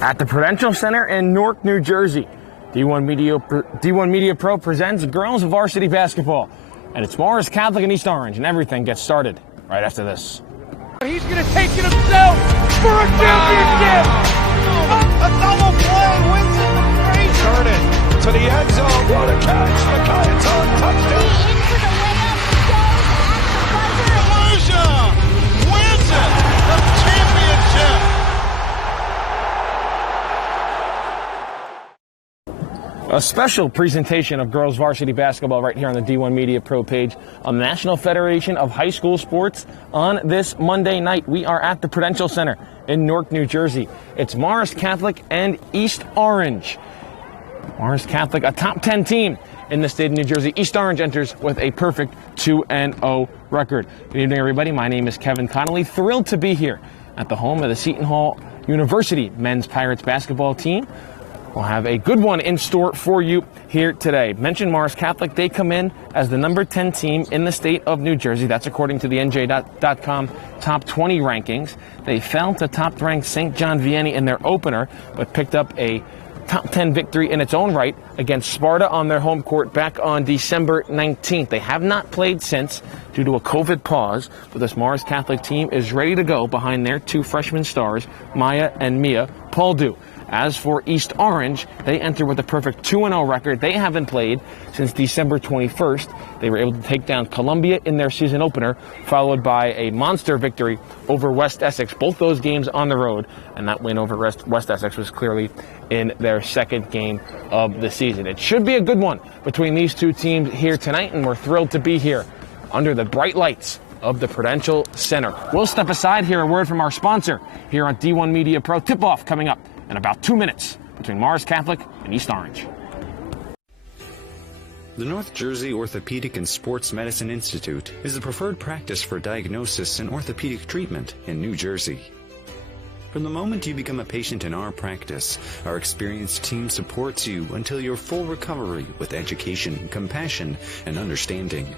At the Prudential Center in Newark, New Jersey, D1 Media Pro presents girls varsity basketball. And it's Morris Catholic and East Orange, and everything gets started right after this. He's going to take it himself for a championship! A double play wins it from Frazier! Turn it to the end zone. What a catch! Micaiah Todd, touchdown! Into the layup, goes at the buzzer. Kaluja wins it! The championship! A special presentation of girls varsity basketball right here on the D1 Media Pro page on the National Federation of High School Sports on this Monday night. We are at the Prudential Center in Newark, New Jersey. It's Morris Catholic and East Orange. Morris Catholic, a top 10 team in the state of New Jersey. East Orange enters with a perfect 2-0 record. Good evening, everybody. My name is Kevin Connolly. Thrilled to be here at the home of the Seton Hall University men's Pirates basketball team. We'll have a good one in store for you here today. Mention Morris Catholic. They come in as the number 10 team in the state of New Jersey. That's according to the NJ.com top 20 rankings. They fell to top-ranked St. John Vianney in their opener, but picked up a top 10 victory in its own right against Sparta on their home court back on December 19th. They have not played since due to a COVID pause, but this Morris Catholic team is ready to go behind their two freshman stars, Maya and Mia Poldu. As for East Orange, they enter with a perfect 2-0 record. They haven't played since December 21st. They were able to take down Columbia in their season opener, followed by a monster victory over West Essex. Both those games on the road, and that win over West Essex was clearly in their second game of the season. It should be a good one between these two teams here tonight, and we're thrilled to be here under the bright lights of the Prudential Center. We'll step aside, hear a word from our sponsor here on D1 Media Pro. Tip-off coming up in about 2 minutes between Morris Catholic and East Orange. The North Jersey Orthopedic and Sports Medicine Institute is the preferred practice for diagnosis and orthopedic treatment in New Jersey. From the moment you become a patient in our practice, our experienced team supports you until your full recovery with education, compassion, and understanding.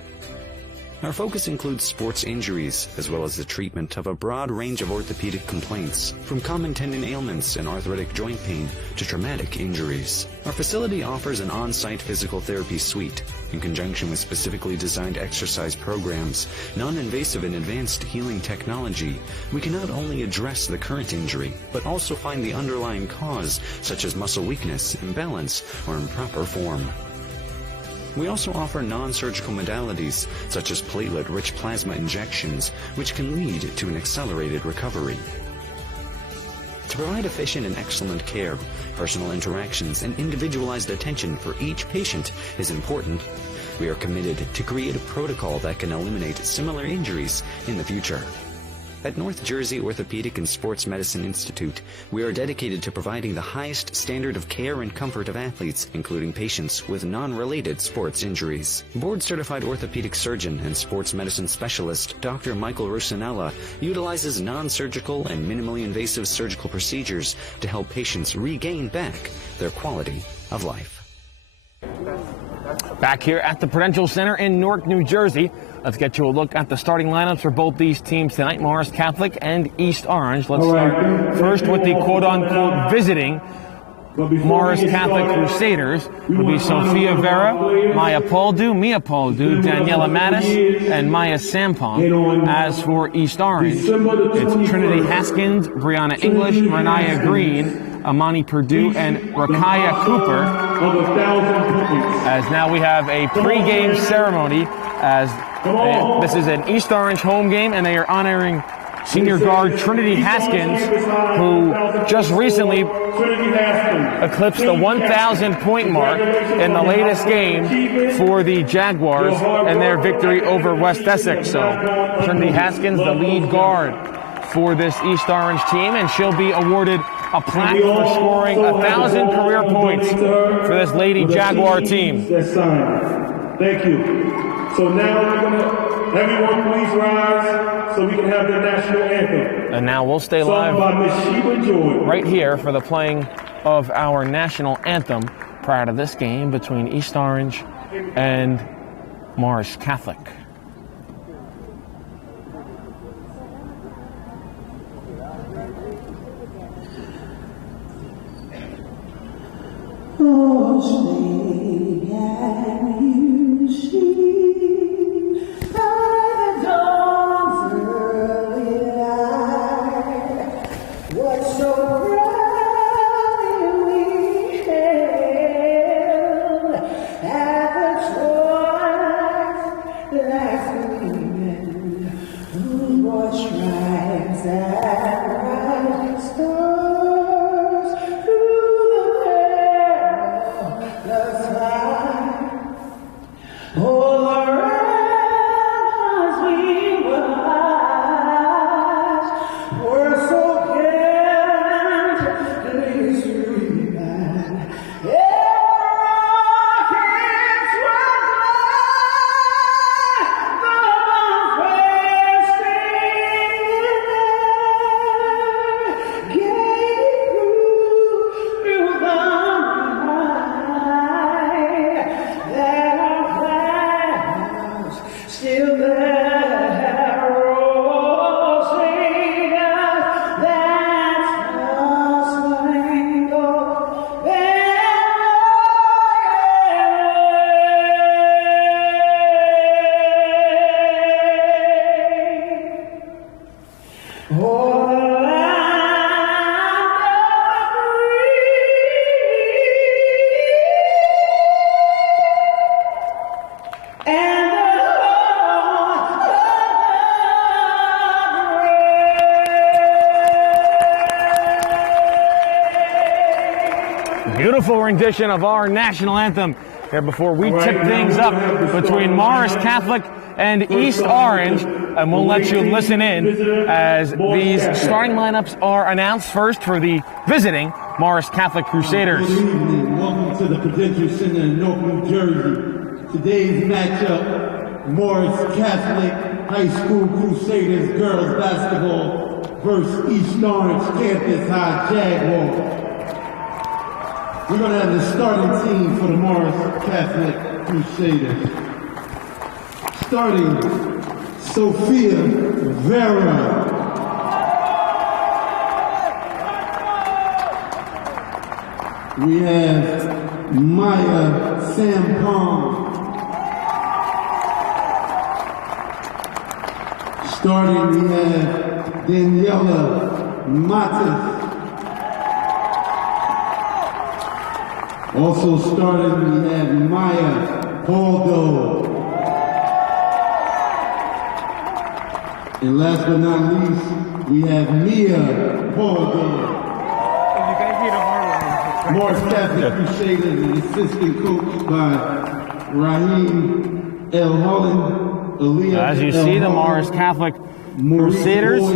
Our focus includes sports injuries, as well as the treatment of a broad range of orthopedic complaints, from common tendon ailments and arthritic joint pain to traumatic injuries. Our facility offers an on-site physical therapy suite, in conjunction with specifically designed exercise programs, non-invasive and advanced healing technology. We can not only address the current injury, but also find the underlying cause, such as muscle weakness, imbalance, or improper form. We also offer non-surgical modalities, such as platelet-rich plasma injections, which can lead to an accelerated recovery. To provide efficient and excellent care, personal interactions and individualized attention for each patient is important. We are committed to create a protocol that can eliminate similar injuries in the future. At North Jersey Orthopedic and Sports Medicine Institute, we are dedicated to providing the highest standard of care and comfort of athletes, including patients with non-related sports injuries. Board-certified orthopedic surgeon and sports medicine specialist Dr. Michael Rusinella utilizes non-surgical and minimally invasive surgical procedures to help patients regain back their quality of life. Back here at the Prudential Center in Newark, New Jersey, let's get you a look at the starting lineups for both these teams tonight, Morris Catholic and East Orange. Let's start first with the quote-unquote visiting Morris Catholic Crusaders. Would be Sophia Vera, Maya Poldu, Mia Poldu, Daniela Mattis, and Maya Sampong. As for East Orange, it's Trinity Haskins, Brianna English, Renaya Green, Amani Purdue, and Rakaya Cooper. As now we have a pre-game ceremony, as this is an East Orange home game, and they are honoring senior guard Trinity Haskins, who just recently eclipsed the 1,000-point mark in the latest game for the Jaguars and their victory over West Essex. So Trinity Haskins, the lead guard for this East Orange team, and she'll be awarded a plaque for scoring 1,000 career points for this Lady Jaguar team. Thank you. So now we're going to, everyone please rise so we can have the national anthem. And now we'll stay live right here for the playing of our national anthem prior to this game between East Orange and Morris Catholic. Beautiful rendition of our national anthem here before we tip things up between Morris Catholic and East Orange, and we'll let you listen in as these starting lineups are announced. First for the visiting Morris Catholic Crusaders. Good evening. Welcome to the Prudential Center in Newark, New Jersey. Today's matchup, Morris Catholic High School Crusaders girls basketball versus East Orange Campus High Jaguars. We're going to have the starting team for the Morris Catholic Crusaders. Starting, Sophia Vera. We have Maya Sampong. Starting, we have Daniela Matas. Also starting, we have Maya Poldo. And last but not least, we have Mia Poldo. Morris Catholic Crusaders is assistant coached by Raheem L. Holland. As you see, the Morris Catholic Crusaders,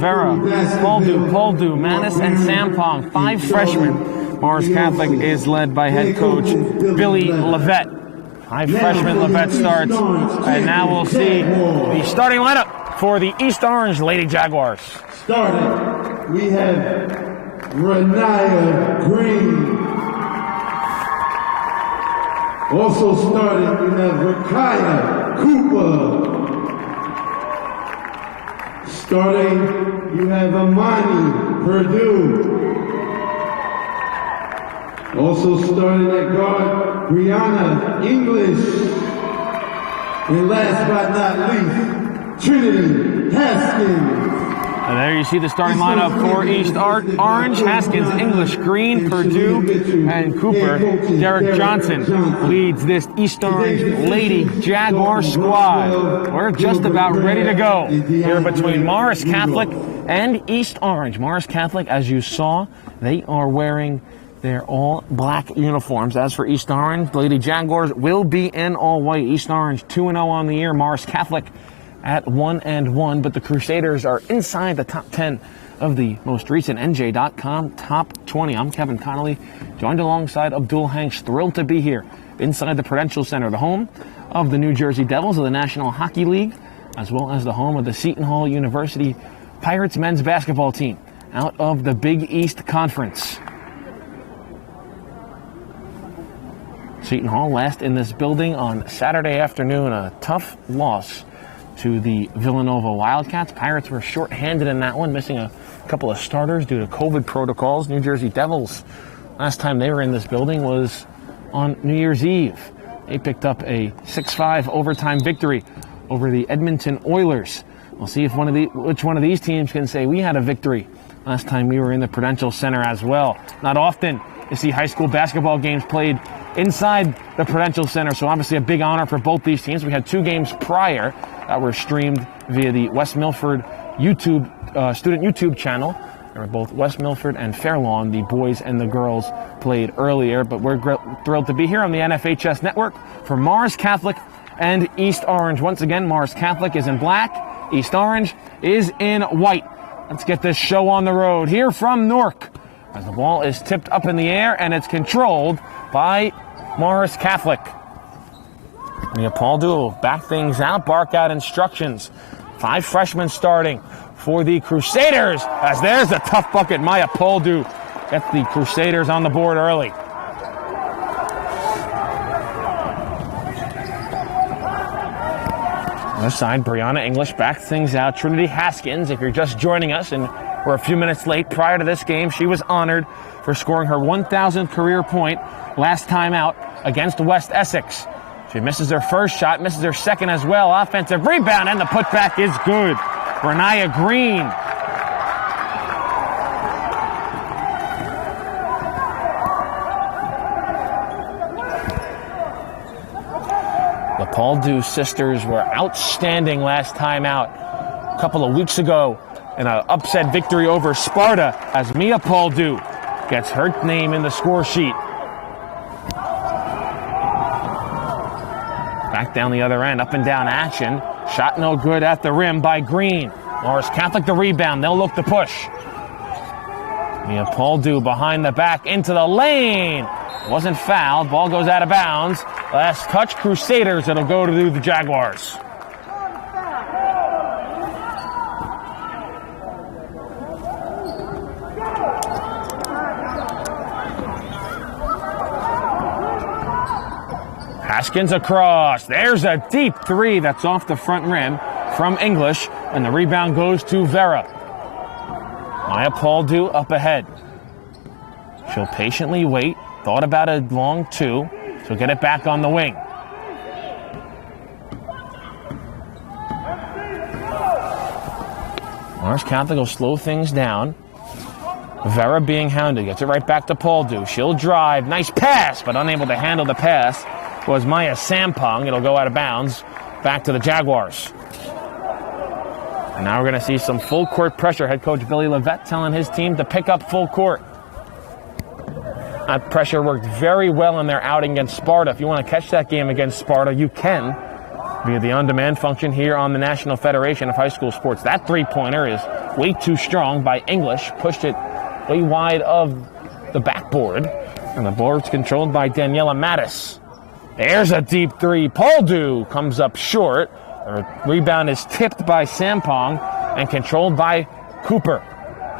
Vera, Poldu, Manis, and Sampong, 5 freshmen. Morris Catholic is led by head coach Billy Levette. 5 freshman Levette starts, and now we'll see the starting lineup for the East Orange Lady Jaguars. Starting, we have Renaya Green. Also starting, we have Rakaya Cooper. Starting, you have Amani Purdue. Also starting at guard, Brianna English. And last but not least, Trinity Haskins. And there you see the starting lineup for East Orange. Haskins, English, Green, Purdue, and Cooper. Derek Johnson leads this East Orange Lady Jaguar squad. We're just about ready to go here between Morris Catholic and East Orange. Morris Catholic, as you saw, they are wearing their all-black uniforms. As for East Orange, Lady Jaguars will be in all-white. East Orange 2-0 on the year. Morris Catholic at 1-1, but the Crusaders are inside the top 10 of the most recent NJ.com top 20. I'm Kevin Connolly, joined alongside Abdul Hanks. Thrilled to be here inside the Prudential Center, the home of the New Jersey Devils of the National Hockey League, as well as the home of the Seton Hall University Pirates men's basketball team out of the Big East Conference. Seton Hall last in this building on Saturday afternoon, a tough loss to the Villanova Wildcats. Pirates were short-handed in that one, missing a couple of starters due to COVID protocols. New Jersey Devils, last time they were in this building was on New Year's Eve. They picked up a 6-5 overtime victory over the Edmonton Oilers. We'll see if which one of these teams can say we had a victory last time we were in the Prudential Center as well. Not often you see high school basketball games played inside the Prudential Center, so obviously a big honor for both these teams. We had 2 games prior that were streamed via the West Milford YouTube student YouTube channel. There were both West Milford and Fairlawn, the boys and the girls, played earlier, but we're thrilled to be here on the NFHS network for Morris Catholic and East Orange. Once again, Morris Catholic is in black, East Orange is in white. Let's get this show on the road here from Newark as the ball is tipped up in the air and it's controlled by Morris Catholic. Mia Poldu will back things out, bark out instructions. 5 freshmen starting for the Crusaders, as there's a tough bucket. Maya Poldu gets the Crusaders on the board early. Other side, Brianna English backs things out. Trinity Haskins, if you're just joining us and we're a few minutes late, prior to this game, she was honored for scoring her 1,000th career point last time out against West Essex. She misses her first shot, misses her second as well. Offensive rebound, and the putback is good. Renaya Green. The Poldu sisters were outstanding last time out a couple of weeks ago in an upset victory over Sparta as Mia Poldu gets her name in the score sheet. Back down the other end, up and down action. Shot no good at the rim by Green. Morris Catholic the rebound. They'll look to push. Mia Poldu behind the back into the lane. Wasn't fouled. Ball goes out of bounds. Last touch, Crusaders. It'll go to the Jaguars. Haskins across. There's a deep 3 that's off the front rim from English, and the rebound goes to Vera. Maya Poldu up ahead. She'll patiently wait. Thought about a long 2. She'll get it back on the wing. Morris Catholic will slow things down. Vera being hounded. Gets it right back to Poldu. She'll drive. Nice pass, but unable to handle the pass was Maya Sampong. It'll go out of bounds back to the Jaguars. And now we're going to see some full court pressure. Head coach Billy Levette telling his team to pick up full court. That pressure worked very well in their outing against Sparta. If you want to catch that game against Sparta, you can via the on-demand function here on the National Federation of High School Sports. That 3-pointer is way too strong by English. Pushed it way wide of the backboard. And the board's controlled by Daniela Mattis. There's a deep 3. Poldu comes up short. The rebound is tipped by Sampong and controlled by Cooper.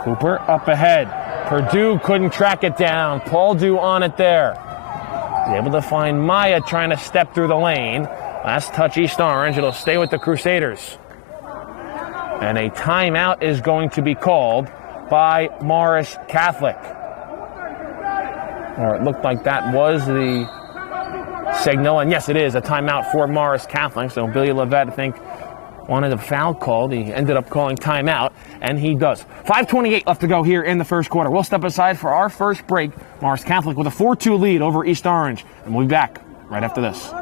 Cooper up ahead. Purdue couldn't track it down. Poldu on it there. He's able to find Maya trying to step through the lane. Last touch East Orange. It'll stay with the Crusaders. And a timeout is going to be called by Morris Catholic. Or it looked like that was the signal, and yes, it is a timeout for Morris Catholic. So Billy Levette, I think, wanted a foul called. He ended up calling timeout, and he does. 5:28 left to go here in the first quarter. We'll step aside for our first break. Morris Catholic with a 4-2 lead over East Orange, and we'll be back right after this.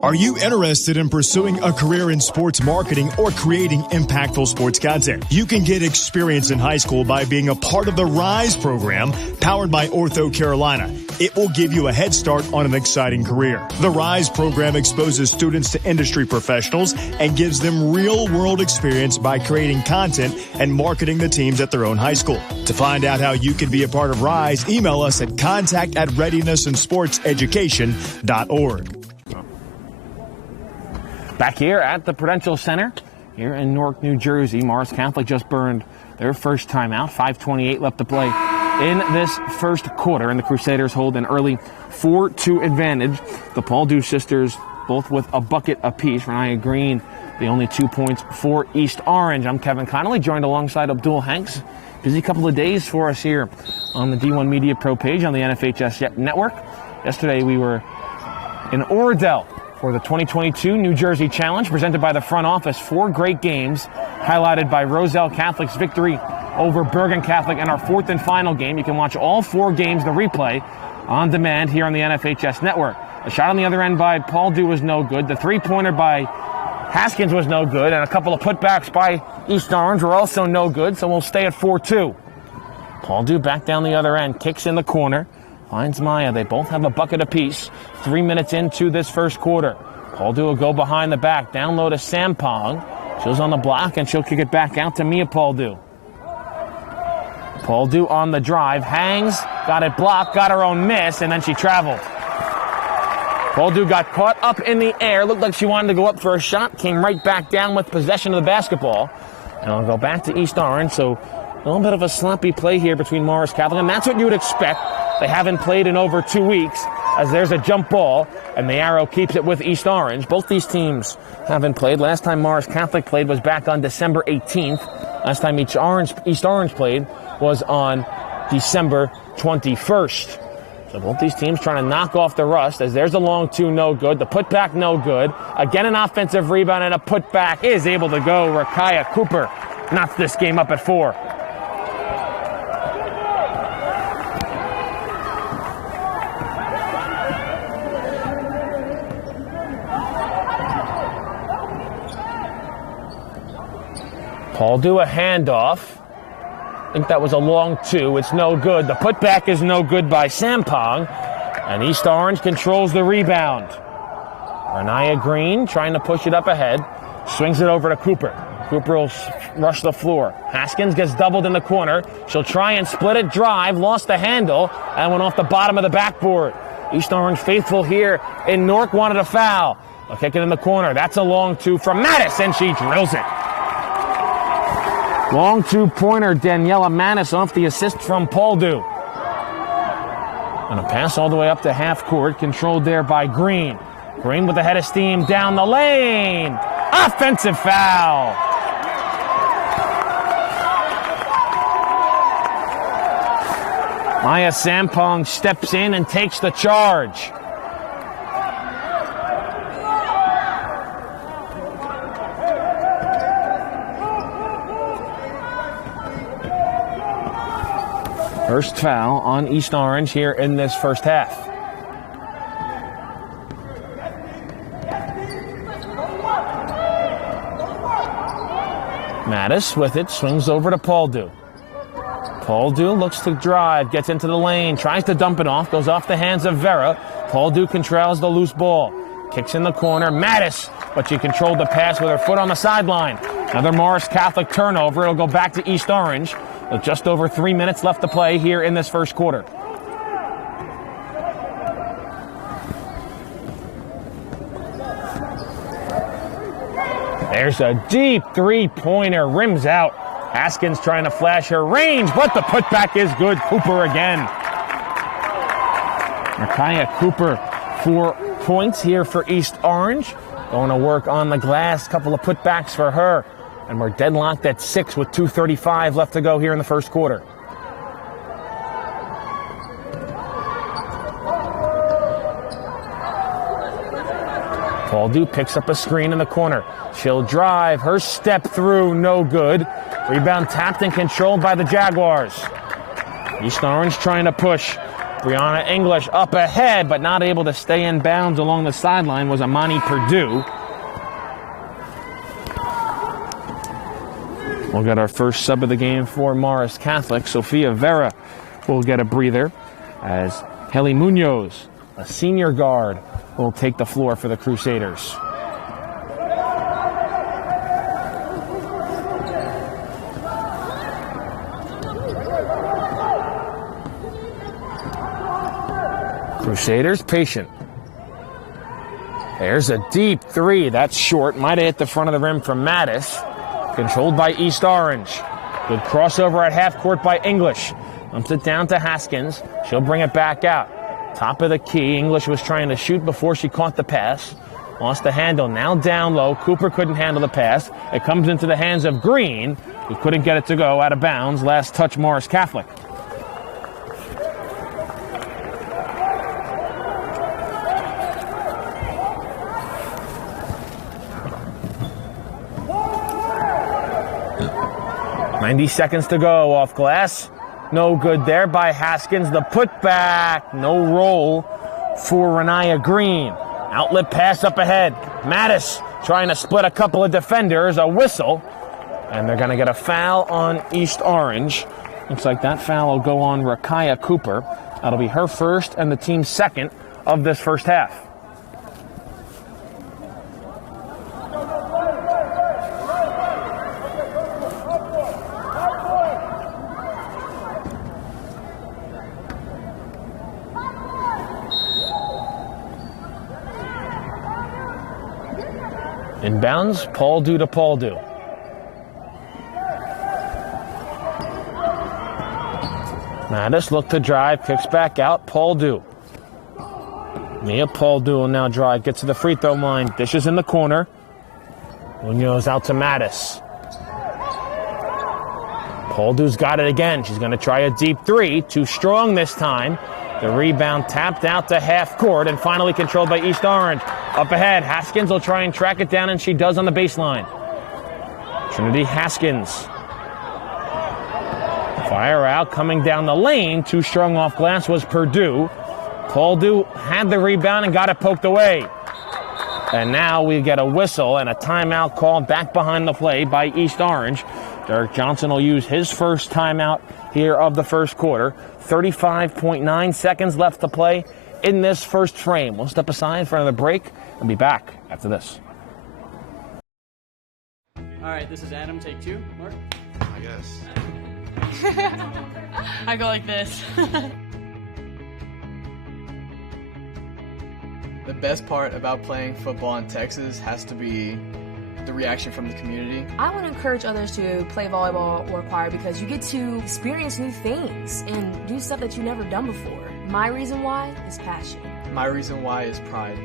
Are you interested in pursuing a career in sports marketing or creating impactful sports content? You can get experience in high school by being a part of the RISE program powered by Ortho Carolina. It will give you a head start on an exciting career. The RISE program exposes students to industry professionals and gives them real-world experience by creating content and marketing the teams at their own high school. To find out how you can be a part of RISE, email us at contact@readinessandsportseducation.org. Back here at the Prudential Center, here in Newark, New Jersey, Morris Catholic just burned their first timeout. 5:28 left to play in this first quarter, and the Crusaders hold an early 4-2 advantage. The Poldu sisters both with a bucket apiece. Renaya Green the only 2 points for East Orange. I'm Kevin Connolly, joined alongside Abdul Hanks. Busy couple of days for us here on the D1 Media Pro page on the NFHS Network. Yesterday we were in Oradell for the 2022 New Jersey Challenge, presented by the front office. 4 great games, highlighted by Roselle Catholic's victory over Bergen Catholic in our 4th and final game. You can watch all 4 games, the replay, on demand here on the NFHS Network. A shot on the other end by Paul Dew was no good. The 3-pointer by Haskins was no good, and a couple of putbacks by East Orange were also no good, so we'll stay at 4-2. Paul Dew back down the other end, kicks in the corner, finds Maya. They both have a bucket apiece. 3 minutes into this first quarter. Paul Dew will go behind the back, down low to Sampong. She's on the block, and she'll kick it back out to Mia Paul Dew. Paul Dew on the drive, hangs, got it blocked, got her own miss, and then she traveled. Paul Dew got caught up in the air, looked like she wanted to go up for a shot, came right back down with possession of the basketball. And I'll go back to East Orange, so a little bit of a sloppy play here between Morris Catholic, and that's what you would expect. They haven't played in over 2 weeks, as there's a jump ball, and the arrow keeps it with East Orange. Both these teams haven't played. Last time Morris Catholic played was back on December 18th. Last time East Orange played was on December 21st. So both these teams trying to knock off the rust, as there's a long 2, no good. The putback, no good. Again, an offensive rebound, and a putback is able to go. Rakaya Cooper knocks this game up at 4. Paul Dew a handoff. I think that was a long 2. It's no good. The putback is no good by Sampong. And East Orange controls the rebound. Renaya Green trying to push it up ahead. Swings it over to Cooper. Cooper will rush the floor. Haskins gets doubled in the corner. She'll try and split it, drive, lost the handle, and went off the bottom of the backboard. East Orange faithful here in Newark wanted a foul. They'll kick it in the corner. That's a long 2 from Mattis, and she drills it. Long 2-pointer, Daniela Mattis off the assist from Paul Dew. And a pass all the way up to half court, controlled there by Green. Green with the head of steam down the lane. Offensive foul. Maya Sampong steps in and takes the charge. First foul on East Orange here in this first half. Mattis with it, swings over to Paul Dew. Paul Dew looks to drive, gets into the lane, tries to dump it off, goes off the hands of Vera. Paul Dew controls the loose ball. Kicks in the corner, Mattis, but she controlled the pass with her foot on the sideline. Another Morris Catholic turnover. It'll go back to East Orange. With just over 3 minutes left to play here in this first quarter. There's a deep 3-pointer, rims out. Haskins trying to flash her range, but the putback is good. Cooper again. Rakaya Cooper, 4 points here for East Orange. Going to work on the glass, couple of putbacks for her. And we're deadlocked at 6 with 2:35 left to go here in the first quarter. Paul Dew picks up a screen in the corner. She'll drive. Her step through, no good. Rebound tapped and controlled by the Jaguars. East Orange trying to push. Brianna English up ahead, but not able to stay in bounds along the sideline was Amani Perdue. We'll get our first sub of the game for Morris Catholic. Sophia Vera will get a breather as Heli Munoz, a senior guard, will take the floor for the Crusaders. Crusaders patient. There's a deep 3. That's short. Might have hit the front of the rim from Mattis. Controlled by East Orange. Good crossover at half court by English. Dumps it down to Haskins. She'll bring it back out. Top of the key. English was trying to shoot before she caught the pass. Lost the handle, now down low. Cooper couldn't handle the pass. It comes into the hands of Green, who couldn't get it to go out of bounds. Last touch, Morris Catholic. .90 seconds to go off glass. No good there by Haskins. The putback, no roll for Renaya Green. Outlet pass up ahead. Mattis trying to split a couple of defenders. A whistle. And they're going to get a foul on East Orange. Looks like that foul will go on Rakaya Cooper. That'll be her first and the team's second of this first half. Inbounds, Pauldu to Pauldu. Mattis look to drive, kicks back out, Pauldu. Mia Pauldu will now drive, gets to the free throw line, dishes in the corner. Munoz out to Mattis. Pauldu's got it again. She's going to try a deep three, too strong this time. The rebound tapped out to half court and finally controlled by East Orange. Up ahead, Haskins will try and track it down, and she does on the baseline. Trinity Haskins. Fire out, coming down the lane. Too strong off glass was Purdue. Pauldu had the rebound and got it poked away. And now we get a whistle and a timeout called back behind the play by East Orange. Derek Johnson will use his first timeout here of the first quarter. 35.9 seconds left to play in this first frame. We'll step aside for another break and be back after this. All right, this is Adam, take two. Mark? I guess. I go like this. The best part about playing football in Texas has to be the reaction from the community. I want to encourage others to play volleyball or choir because you get to experience new things and do stuff that you've never done before. My reason why is passion. My reason why is pride.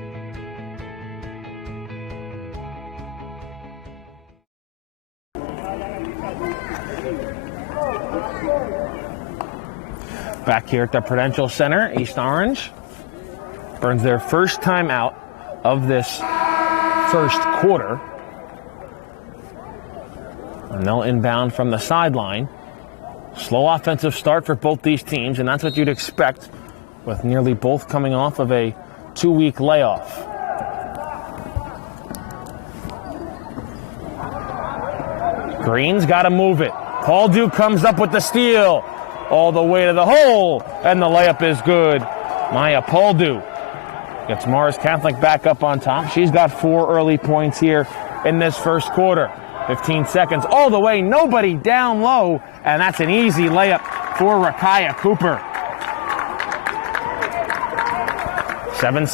Back here at the Prudential Center, East Orange burns their first time out of this first quarter. And they'll inbound from the sideline. Slow offensive start for both these teams, and that's what you'd expect with nearly both coming off of a 2-week layoff. Green's got to move it. Pauldu comes up with the steal all the way to the hole, and the layup is good. Maya Pauldu gets Morris Catholic back up on top. She's got 4 early points here in this first quarter. 15 seconds all the way, nobody down low, and that's an easy layup for Rakaya Cooper. 7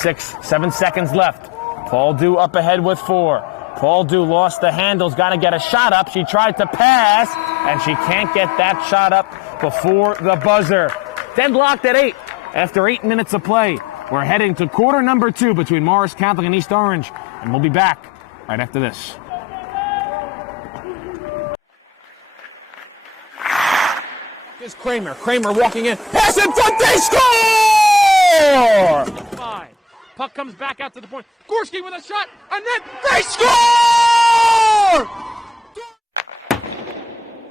seconds left. Pauldu up ahead with 4. Pauldu lost the handles, got to get a shot up. She tried to pass, and she can't get that shot up before the buzzer. Deadlocked at 8 after 8 minutes of play. We're heading to quarter number 2 between Morris Catholic and East Orange, and we'll be back right after this. Here's Kramer. Kramer walking in. Pass in front. They score! 5. Puck comes back out to the point. Gorski with a shot, and then they score!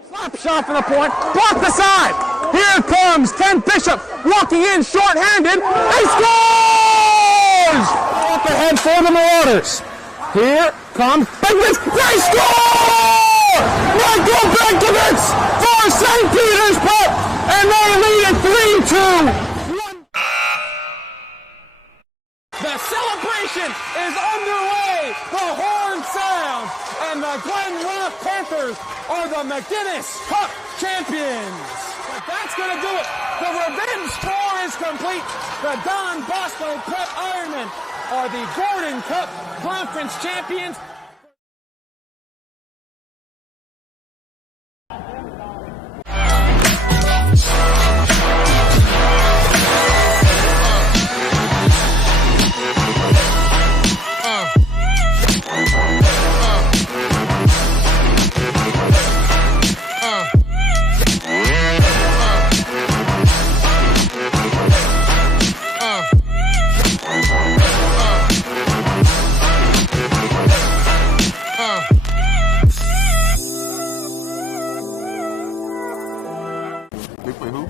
Slap shot from the point. Block the side. Here comes Ken Bishop walking in short-handed. They scores! Up ahead for the Marauders. Here comes Benkovitz. They score! Michael Benkovitz for St. Petersburg, and they lead it 3-2. The celebration is underway. The horn sounds, and the Glen Rock Panthers are the McGinnis Cup champions. But that's going to do it. The revenge score is complete. The Don Bosco Prep Ironmen are the Gordon Cup Conference champions. They play who?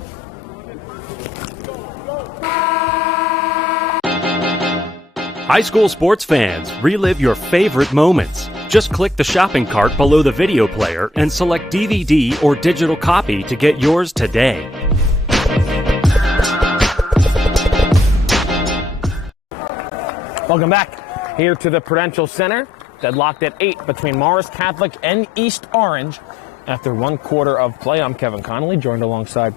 High school sports fans, relive your favorite moments. Just click the shopping cart below the video player and select DVD or digital copy to get yours today. Welcome back here to the Prudential Center. Deadlocked at 8 between Morris Catholic and East Orange. After 1 quarter of play, I'm Kevin Connolly, joined alongside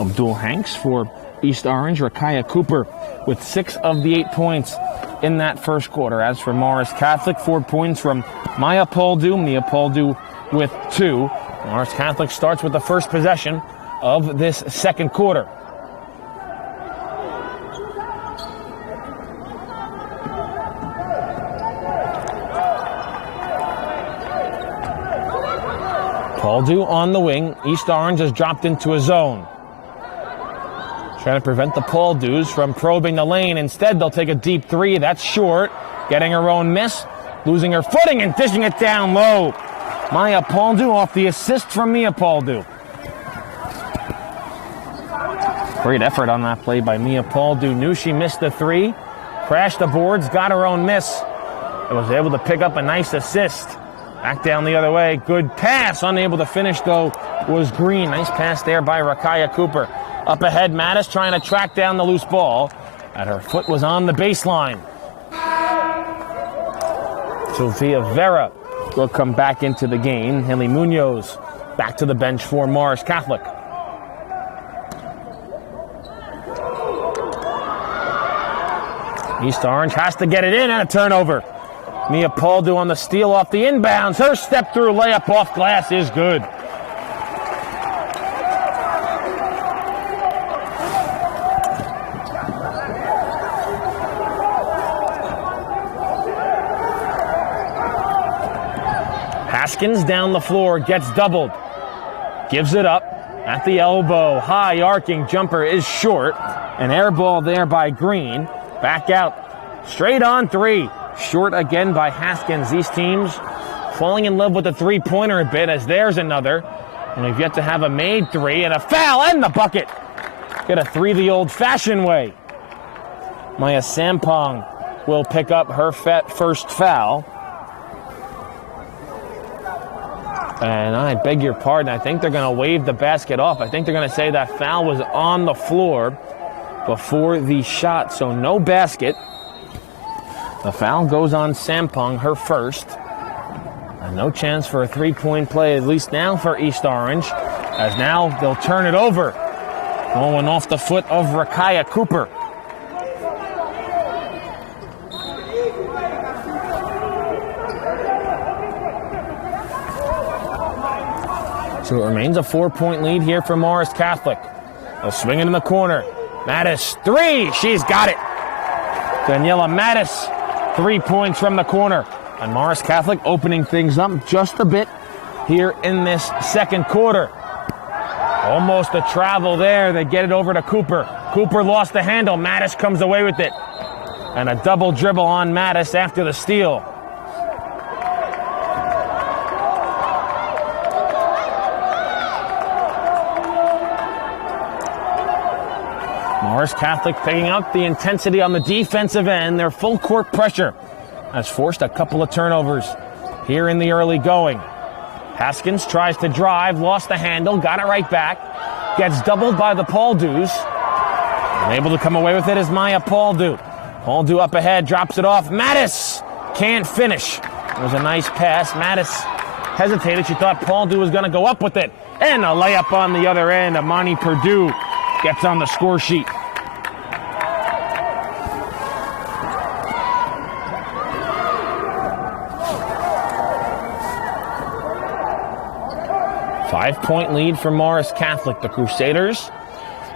Abdul Hanks for East Orange. Rakaya Cooper with 6 of the 8 points in that first quarter. As for Morris Catholic, 4 points from Maya Poldu. Mia Poldu with 2. Morris Catholic starts with the first possession of this second quarter. Poldu on the wing. East Orange has dropped into a zone. Trying to prevent the Poldus from probing the lane. Instead, they'll take a deep 3. That's short. Getting her own miss. Losing her footing and dishing it down low. Maya Poldu off the assist from Mia Poldu. Great effort on that play by Mia Poldu. Knew she missed the 3. Crashed the boards. Got her own miss. And was able to pick up a nice assist. Back down the other way. Good pass. Unable to finish, though, was Green. Nice pass there by Rakaya Cooper. Up ahead, Mattis trying to track down the loose ball. And her foot was on the baseline. Sofia Vera will come back into the game. Haley Munoz back to the bench for Morris Catholic. East Orange has to get it in, and a turnover. Mia Poldu on the steal off the inbounds. Her step-through layup off glass is good. Haskins down the floor, gets doubled. Gives it up at the elbow. High arcing jumper is short. An air ball there by Green. Back out. Straight on 3. Short again by Haskins. These teams falling in love with the three-pointer a bit, as there's another. And we've yet to have a made 3 and a foul and the bucket. Get a 3 the old-fashioned way. Maya Sampong will pick up her first foul. And I beg your pardon, I think they're going to wave the basket off. I think they're going to say that foul was on the floor before the shot, so no basket. The foul goes on Sampong, her first. And no chance for a three-point play, at least now for East Orange, as now they'll turn it over. Going off the foot of Rakaya Cooper. So it remains a 4-point lead here for Morris Catholic. They'll swing it in the corner. Mattis, 3, she's got it. Daniela Mattis, 3 points from the corner. And Morris Catholic opening things up just a bit here in this second quarter. Almost a travel there. They get it over to Cooper. Cooper lost the handle. Mattis comes away with it. And a double dribble on Mattis after the steal. Morris Catholic picking up the intensity on the defensive end. Their full court pressure has forced a couple of turnovers here in the early going. Haskins tries to drive, lost the handle, got it right back. Gets doubled by the Poldus. And able to come away with it is Maya Poldu. Poldu up ahead, drops it off. Mattis can't finish. It was a nice pass. Mattis hesitated. She thought Poldu was going to go up with it. And a layup on the other end. Amani Purdue gets on the score sheet. Five-point lead for Morris Catholic. The Crusaders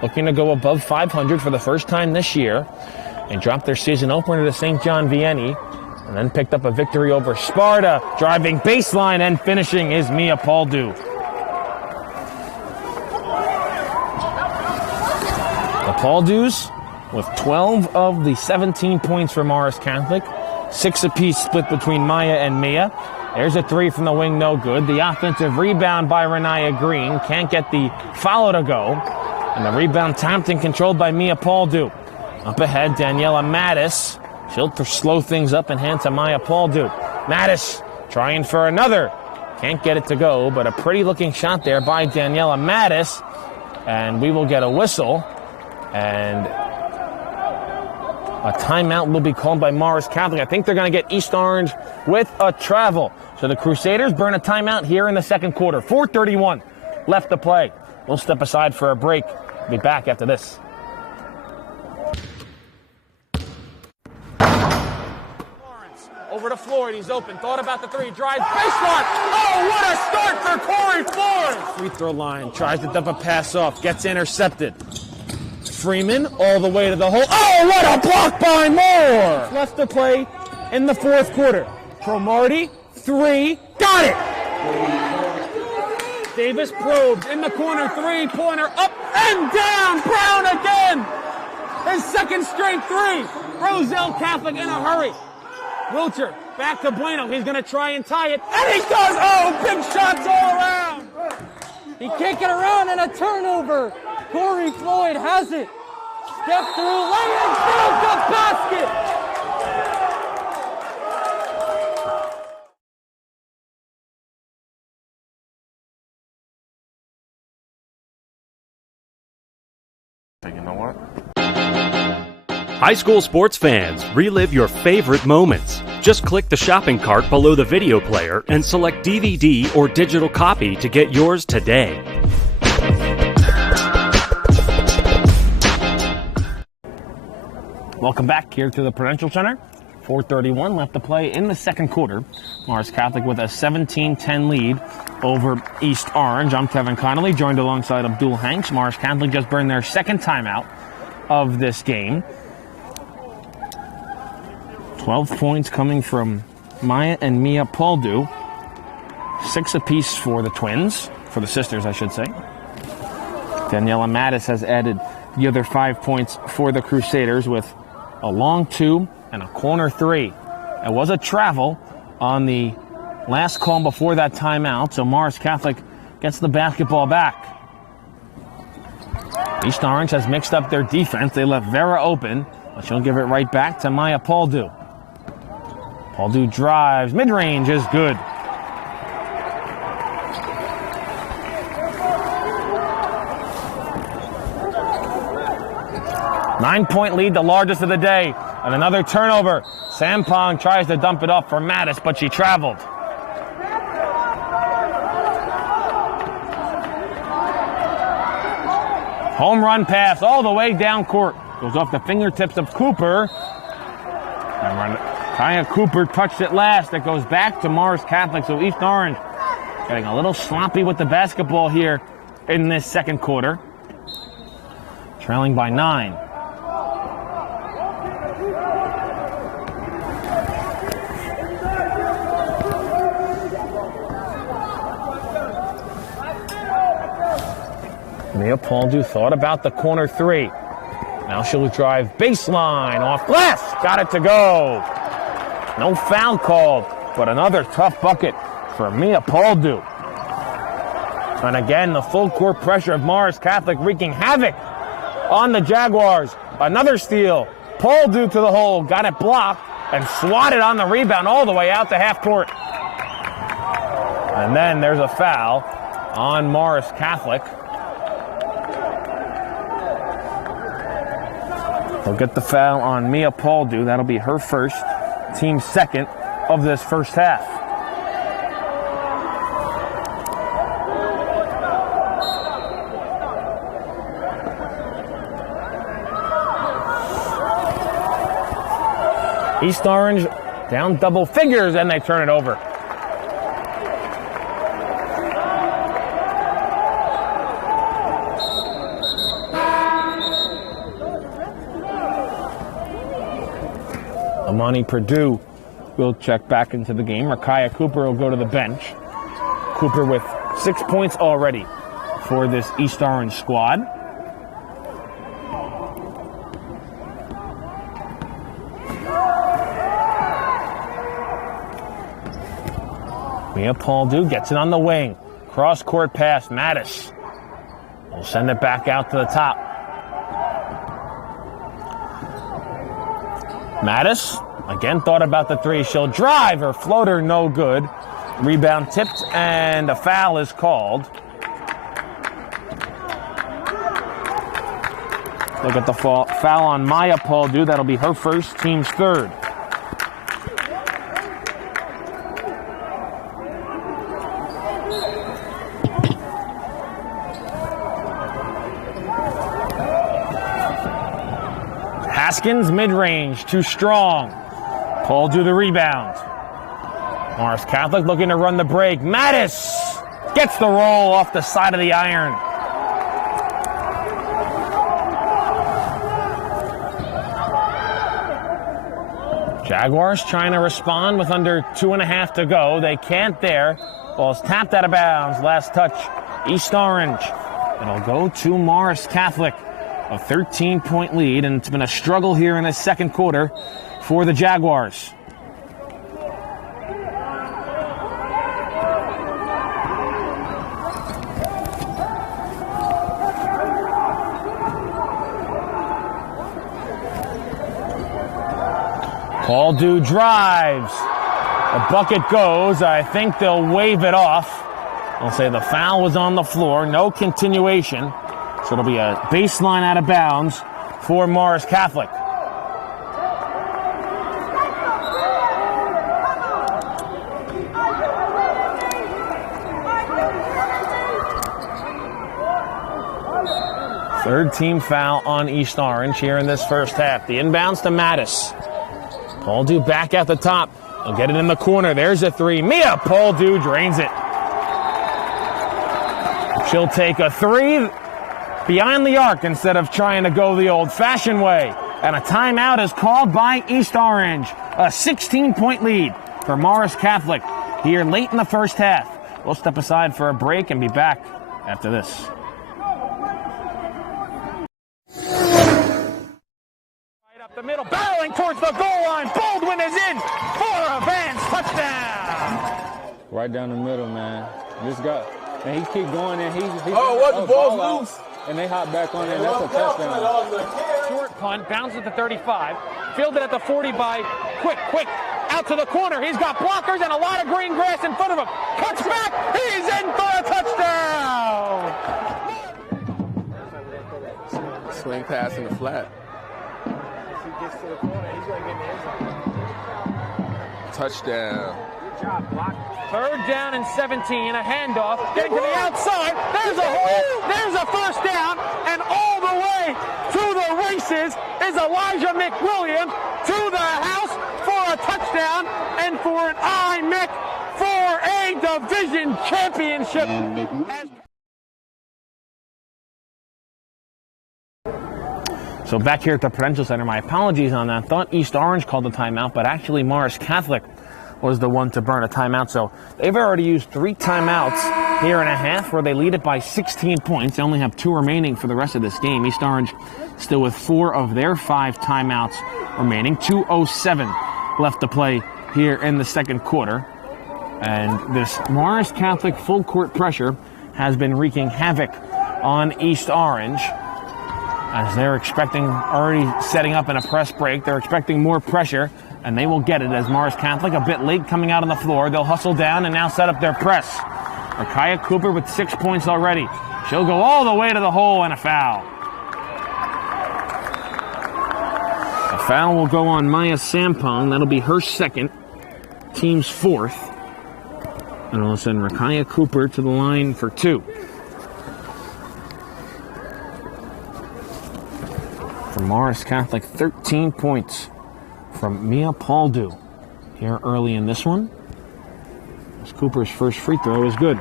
looking to go above 500 for the first time this year and dropped their season opener to St. John Vianney and then picked up a victory over Sparta. Driving baseline and finishing is Mia Poldu. The Poldus with 12 of the 17 points for Morris Catholic. 6 apiece split between Maya and Mia. There's a three from the wing, no good. The offensive rebound by Renaya Green. Can't get the follow to go. And the rebound tapped and controlled by Mia Paldu. Up ahead, Daniela Mattis. She'll slow things up and hand to Maya Paldu. Mattis trying for another. Can't get it to go, but a pretty looking shot there by Daniela Mattis. And we will get a whistle. And a timeout will be called by Morris Catholic. I think they're going to get East Orange with a travel. So the Crusaders burn a timeout here in the second quarter. 4:31 left to play. We'll step aside for a break. Be back after this. Over to Floyd. He's open. Thought about the three. Drives. Baseline. Oh, what a start for Corey Floyd. Free throw line. Tries to dump a pass off. Gets intercepted. Freeman all the way to the hole. Oh, what a block by Moore. Left to play in the fourth quarter. Cromartie. Three. Got it. Davis probes in the corner. Three-pointer. Up and down. Brown again. His second straight three. Roselle Catholic in a hurry. Wilcher back to Bueno. He's going to try and tie it. And he does! Oh, big shots all around! He can't get around and a turnover. Corey Floyd has it. Step through, lay in, build the basket! You know what? High school sports fans, relive your favorite moments. Just click the shopping cart below the video player and select DVD or digital copy to get yours today. Welcome back here to the Prudential Center. 4:31 left to play in the second quarter. Morris Catholic with a 17-10 lead over East Orange. I'm Kevin Connolly, joined alongside Abdul Hanks. Morris Catholic just burned their second timeout of this game. 12 points coming from Maya and Mia Paldu. 6 apiece for the twins, for the sisters, I should say. Daniela Mattis has added the other 5 points for the Crusaders with a long two and a corner three. It was a travel on the last call before that timeout, so Morris Catholic gets the basketball back. East Orange has mixed up their defense. They left Vera open, but she'll give it right back to Maya Paldu. Paldu drives, mid-range is good. Nine-point lead, the largest of the day. And another turnover. Sampong tries to dump it off for Mattis, but she traveled. Home run pass all the way down court. Goes off the fingertips of Cooper. And Kaya Cooper touched it last. It goes back to Morris Catholic, so East Orange getting a little sloppy with the basketball here in this second quarter. Trailing by 9. Mia Paldu thought about the corner three. Now she'll drive baseline off glass. Got it to go. No foul called, but another tough bucket for Mia Paldu. And again, the full court pressure of Morris Catholic wreaking havoc on the Jaguars. Another steal. Paldu to the hole, got it blocked, and swatted on the rebound all the way out to half court. And then there's a foul on Morris Catholic. They'll get the foul on Mia Paldu. That'll be her first, team second of this first half. East Orange down double figures, and they turn it over. Amani Purdue will check back into the game. Rakaya Cooper will go to the bench. Cooper with 6 points already for this East Orange squad. Mia Pauldu gets it on the wing. Cross-court pass, Mattis. We'll send it back out to the top. Mattis, again, thought about the three. She'll drive. Her floater, no good. Rebound tipped, and a foul is called. Look at the foul on Maya Pauldu. That'll be her first, team's third. Haskins mid-range, too strong. Pauldu the rebound. Morris Catholic looking to run the break. Mattis gets the roll off the side of the iron. Jaguars trying to respond with under 2.5 to go. They can't there. Ball's tapped out of bounds. Last touch, East Orange. It'll go to Morris Catholic. A 13-point lead, and it's been a struggle here in the second quarter for the Jaguars. Pauldu drives. A bucket goes. I think they'll wave it off. They'll say the foul was on the floor. No continuation. So it'll be a baseline out of bounds for Morris Catholic. Third team foul on East Orange here in this first half. The inbounds to Mattis. Pauldu back at the top. They'll get it in the corner. There's a three. Mia Pauldu drains it. She'll take a three behind the arc instead of trying to go the old-fashioned way. And a timeout is called by East Orange. A 16-point lead for Morris Catholic here late in the first half. We'll step aside for a break and be back after this. Right up the middle, barreling towards the goal line. Baldwin is in for a Vance touchdown. Right down the middle, man. This guy, and he keep going, and he what, the ball's loose. And they hop back on it, and that's a touchdown. Short punt, bounces at the 35. Fielded at the 40 by Quick. Out to the corner. He's got blockers and a lot of green grass in front of him. Cuts back. He's in for a touchdown. Swing pass in the flat. Touchdown. Good job, block. Third down and 17, a handoff, getting to the outside. There's a hole, there's a first down, and all the way to the races is Elijah McWilliams to the house for a touchdown and for an IMIC for a division championship. So back here at the Prudential Center, my apologies on that. Thought East Orange called the timeout, but actually Morris Catholic was the one to burn a timeout. So they've already used 3 timeouts here in a half where they lead it by 16 points. They only have 2 remaining for the rest of this game. East Orange still with 4 of their 5 timeouts remaining. 2:07 left to play here in the second quarter. And this Morris Catholic full court pressure has been wreaking havoc on East Orange, as they're expecting, already setting up in a press break. They're expecting more pressure, and they will get it as Morris Catholic a bit late coming out on the floor. They'll hustle down and now set up their press. Rakaya Cooper with 6 points already. She'll go all the way to the hole, and a foul. A foul will go on Maya Sampong. That'll be her second, team's 4th. And we'll send Rakaya Cooper to the line for 2. For Morris Catholic, 13 points from Mia Pauldu here early in this one. As Cooper's first free throw is good.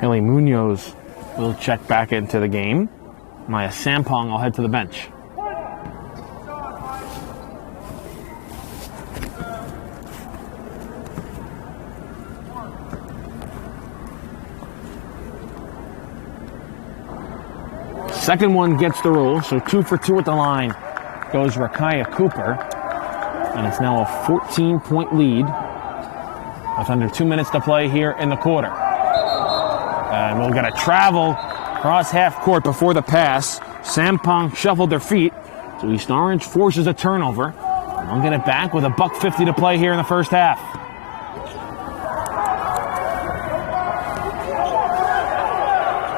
Haley Munoz will check back into the game. Maya Sampong will head to the bench. Second one gets the roll, so 2 for 2 at the line goes Rakaya Cooper. And it's now a 14-point lead with under 2 minutes to play here in the quarter. And we're going to travel across half court before the pass. Sampong shuffled their feet, so East Orange forces a turnover. And they'll get it back with $1:50 to play here in the first half.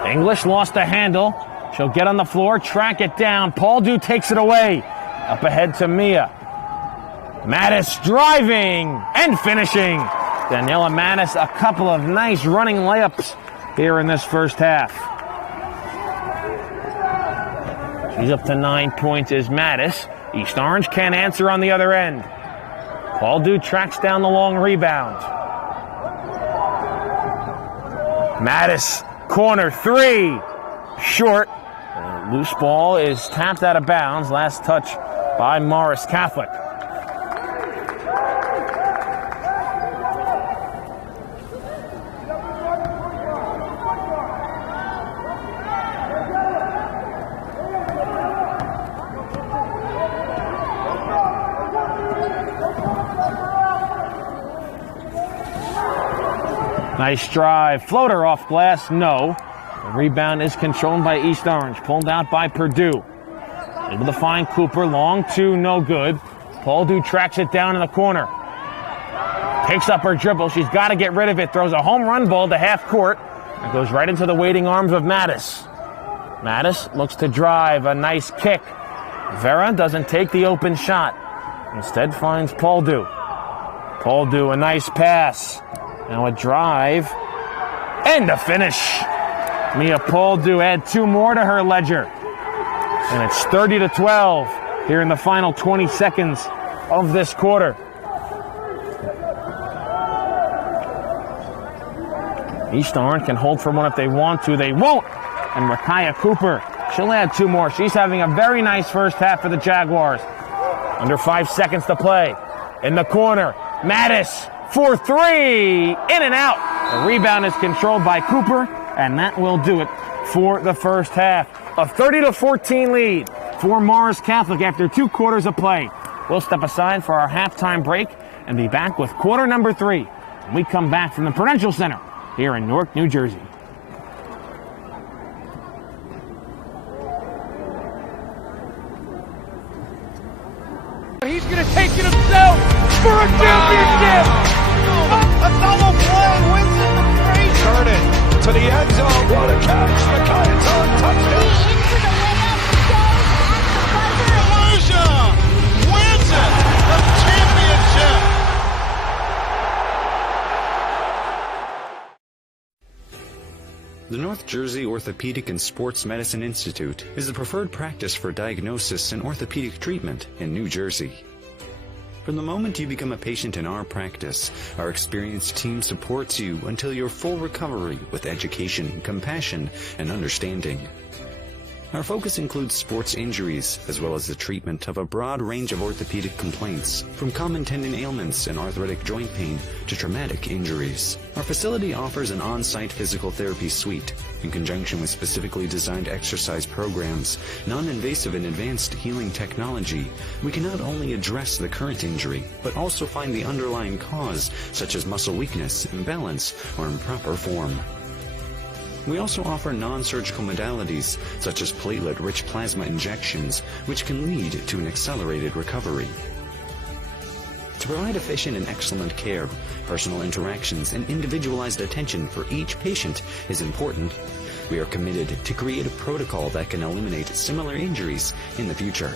English lost the handle. She'll get on the floor, track it down. Pauldu takes it away. Up ahead to Mia. Mattis driving and finishing. Daniela Mattis, a couple of nice running layups here in this first half. She's up to 9 points is Mattis. East Orange can't answer on the other end. Pauldu tracks down the long rebound. Mattis, corner three. Short. Loose ball is tapped out of bounds. Last touch by Morris Catholic. Nice drive. Floater off glass, no. The rebound is controlled by East Orange. Pulled out by Purdue. Able to find Cooper. Long two, no good. Pauldu tracks it down in the corner. Takes up her dribble. She's got to get rid of it. Throws a home run ball to half court. It goes right into the waiting arms of Mattis. Mattis looks to drive. A nice kick. Vera doesn't take the open shot. Instead finds Pauldu. Pauldu, a nice pass. Now a drive. And a finish. Mia Pauldu add two more to her ledger. And it's 30-12 here in the final 20 seconds of this quarter. East Orange can hold for one if they want to. They won't. And Rakaya Cooper, she'll add two more. She's having a very nice first half for the Jaguars. Under 5 seconds to play. In the corner, Mattis for three. In and out. The rebound is controlled by Cooper. And that will do it for the first half. A 30-14 lead for Morris Catholic after 2 quarters of play. We'll step aside for our halftime break and be back with quarter number 3 when we come back from the Prudential Center here in Newark, New Jersey. He's going to take it himself for a championship. A double play wins it for Frazier. Turn it to the end zone. What a catch. Makayaton, touchdown. Kalusia wins it. The championship. The North Jersey Orthopedic and Sports Medicine Institute is the preferred practice for diagnosis and orthopedic treatment in New Jersey. From the moment you become a patient in our practice, our experienced team supports you until your full recovery with education, compassion, and understanding. Our focus includes sports injuries, as well as the treatment of a broad range of orthopedic complaints, from common tendon ailments and arthritic joint pain to traumatic injuries. Our facility offers an on-site physical therapy suite. In conjunction with specifically designed exercise programs, non-invasive and advanced healing technology, we can not only address the current injury, but also find the underlying cause, such as muscle weakness, imbalance, or improper form. We also offer non-surgical modalities, such as platelet-rich plasma injections, which can lead to an accelerated recovery. To provide efficient and excellent care, personal interactions and individualized attention for each patient is important. We are committed to create a protocol that can eliminate similar injuries in the future.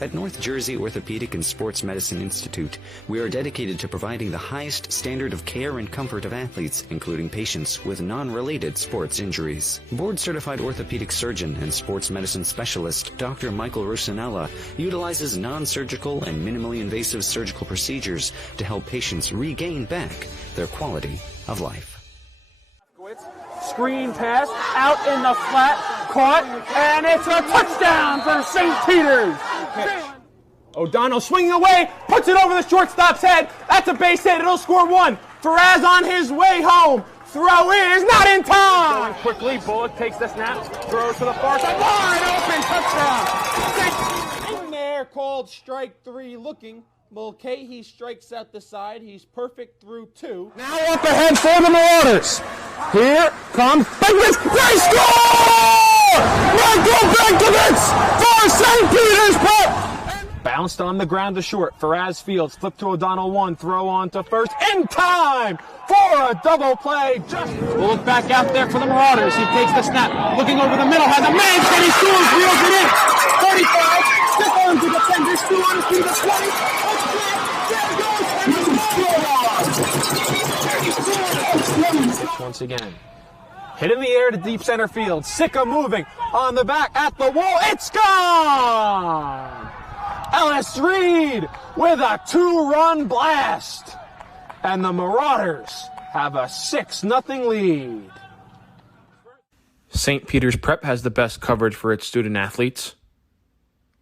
At North Jersey Orthopedic and Sports Medicine Institute, we are dedicated to providing the highest standard of care and comfort of athletes, including patients with non-related sports injuries. Board-certified orthopedic surgeon and sports medicine specialist Dr. Michael Rusinella utilizes non-surgical and minimally invasive surgical procedures to help patients regain back their quality of life. Screen pass, out in the flat, caught, and it's a touchdown for St. Peter's. O'Donnell swinging away, puts it over the shortstop's head. That's a base hit. It'll score 1. Faraz on his way home. Throw is not in time. Going quickly, Bullock takes the snap, throws to the far side. Wide open touchdown. In there, called strike 3, looking Mulcahy strikes out the side. He's perfect through 2. Now up ahead for the Marauders. Here comes Benkovitz. They score! Michael Benkovitz for St. Peter's Prep. Bounced on the ground to short. Faraz Fields flipped to O'Donnell 1. Throw on to first in time for a double play. Just we'll look back out there for the Marauders. He takes the snap. Looking over the middle. Has a man. And he scores. Reels it in. 35. Stick on to defenders. 2 on to the 20. Once again, hit in the air to deep center field. Sicka moving on the back at the wall. It's gone! Ellis Reed with a 2-run blast. And the Marauders have a 6-0 lead. St. Peter's Prep has the best coverage for its student athletes.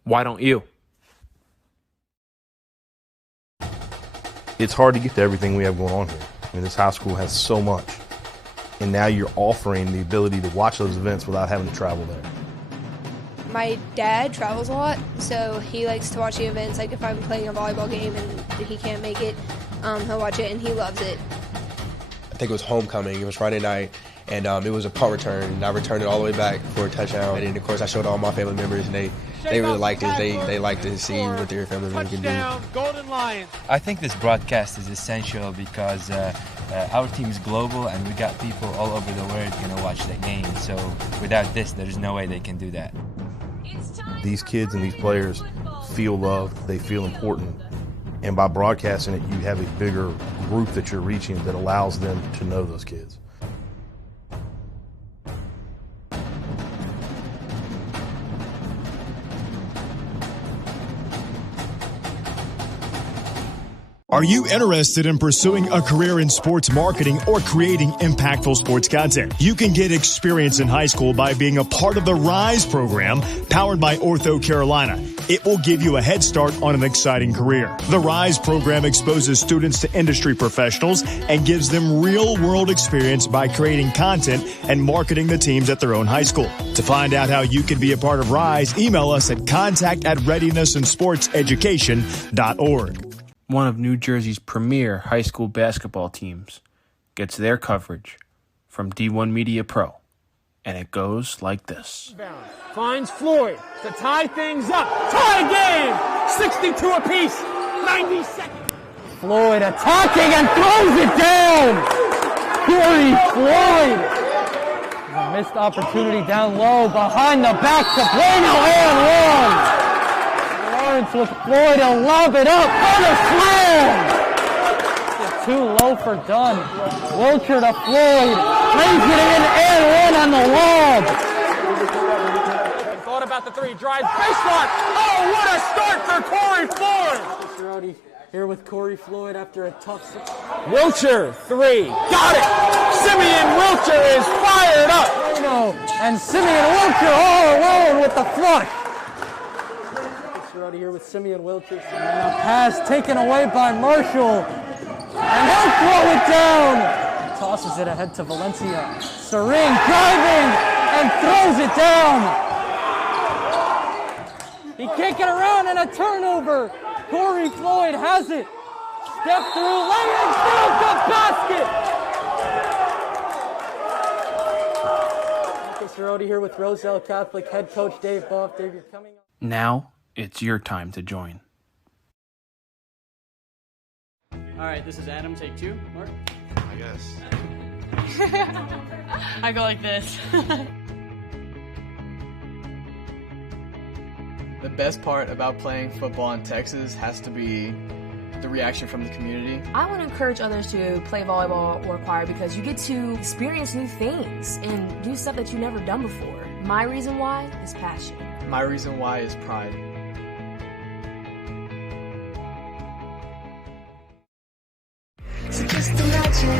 Why don't you? It's hard to get to everything we have going on here. I mean, this high school has so much. And now you're offering the ability to watch those events without having to travel there. My dad travels a lot, so he likes to watch the events. Like if I'm playing a volleyball game and he can't make it, he'll watch it and he loves it. I think it was homecoming. It was Friday night, and it was a punt return. And I returned it all the way back for a touchdown. And of course, I showed all my family members, and they really liked it. They liked to see what their family members can do. Golden Lions. I think this broadcast is essential because our team is global, and we got people all over the world going to watch the game. So without this, there's no way they can do that. These kids and these players feel loved. They feel important. And by broadcasting it, you have a bigger group that you're reaching that allows them to know those kids. Are you interested in pursuing a career in sports marketing or creating impactful sports content? You can get experience in high school by being a part of the RISE program powered by Ortho Carolina. It will give you a head start on an exciting career. The RISE program exposes students to industry professionals and gives them real-world experience by creating content and marketing the teams at their own high school. To find out how you can be a part of RISE, email us at contact@readinessandsportseducation.org. One of New Jersey's premier high school basketball teams gets their coverage from D1 Media Pro, and it goes like this. Finds Floyd to tie things up. Tie game! 62 apiece. 90 seconds. Floyd attacking and throws it down. Corey Floyd. A missed opportunity down low behind the back to Bueno and one. Lawrence with Floyd, he'll lob it up for the slam! Too low for Dunn. Wilcher to Floyd, lays it in and one on the lob. Thought about the three, drives baseline. Oh, what a start for Corey Floyd! Rowdy here with Corey Floyd after a tough. Wilcher, 3, got it! Simeon Wilcher is fired up! And Simeon Wilcher all alone with the flush. Here with Simeon Wilcher. And a pass taken away by Marshall. And he'll throw it down. Tosses it ahead to Valencia. Serene driving and throws it down. He can't get around and a turnover. Corey Floyd has it. Step through, laying through the basket. Marcus Rowdy here with Roselle Catholic head coach Dave Boff. Dave, you're coming up. Now it's your time to join. All right, this is Adam. Take 2. Mark? I guess. I go like this. The best part about playing football in Texas has to be the reaction from the community. I want to encourage others to play volleyball or choir because you get to experience new things and do stuff that you've never done before. My reason why is passion. My reason why is pride. So just imagine. Nothing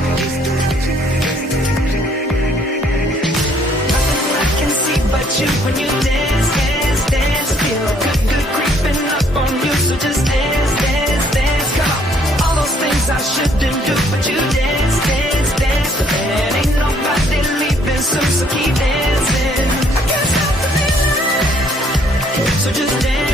I can see but you when you dance, dance, dance. Feel good, good creeping up on you. So just dance, dance, dance. Come on. All those things I shouldn't do, but you dance, dance, dance. And ain't nobody leaving soon, so keep dancing. I can't stop the feeling. So just dance.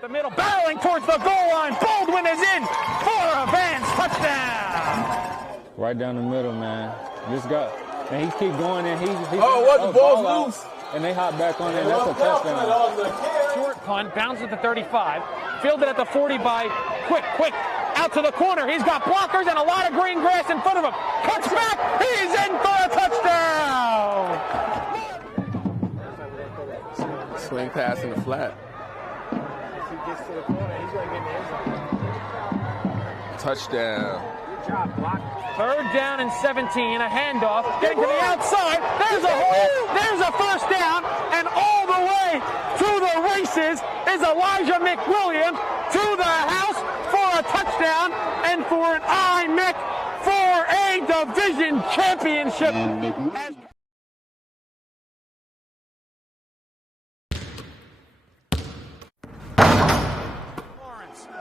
The middle, barreling towards the goal line. Baldwin is in for a Vance touchdown. Right down the middle, man. This guy, and he keep going and he the ball's loose. And they hop back on it. That's a touchdown. Short punt, bounces at the 35. Fielded at the 40 by Quick. Out to the corner. He's got blockers and a lot of green grass in front of him. Cuts back. He's in for a touchdown. Swing pass in the flat. Touchdown. Good job, block. 3rd down and 17. A handoff. Getting to the outside. There's a hole. There's a first down. And all the way to the races is Elijah McWilliams to the house for a touchdown and for an IMIC for a division championship.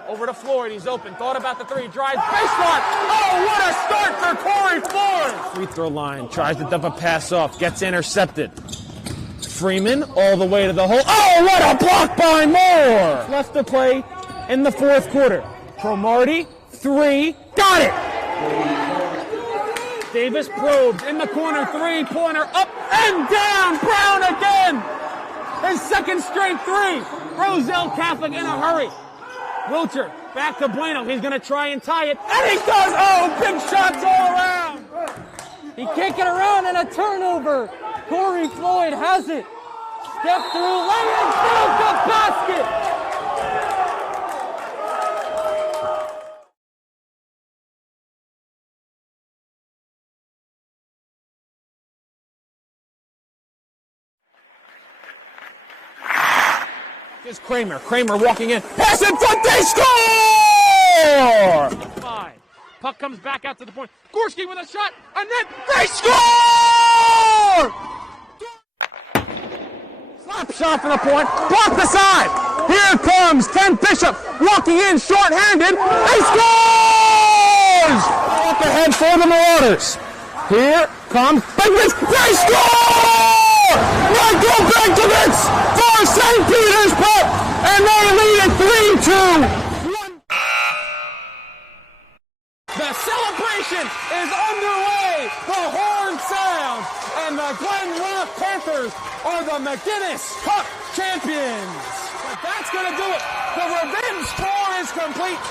Over to Floyd, he's open, thought about the 3, drives, baseline. Oh, what a start for Corey Floyd! Free throw line, tries to dump a pass off, gets intercepted. Freeman all the way to the hole. Oh, what a block by Moore! Left to play in the 4th quarter. Cromartie, 3, got it! Davis probes in the corner, 3-pointer, up and down, Brown again! His 2nd straight 3. Roselle Catholic in a hurry. Wilcher, back to Bueno. He's going to try and tie it. And he does! Oh, big shots all around! He can't get around and a turnover. Corey Floyd has it. Step through, lay it, build the basket! Here's Kramer. Kramer walking in. Pass in front. They score! 5. Puck comes back out to the point. Gorski with a shot, and then they score! Slap shot from the point. Block the side. Here comes Ken Bishop walking in short-handed. He scores! Walk ahead for the Marauders. Here comes Bengals. They score! Michael Benkovitz for St. Petersburg, and they lead it 3-2. The celebration is underway. The horn sounds, and the Glen Rock Panthers are the McGinnis Cup champions. But that's going to do it. The revenge score is complete.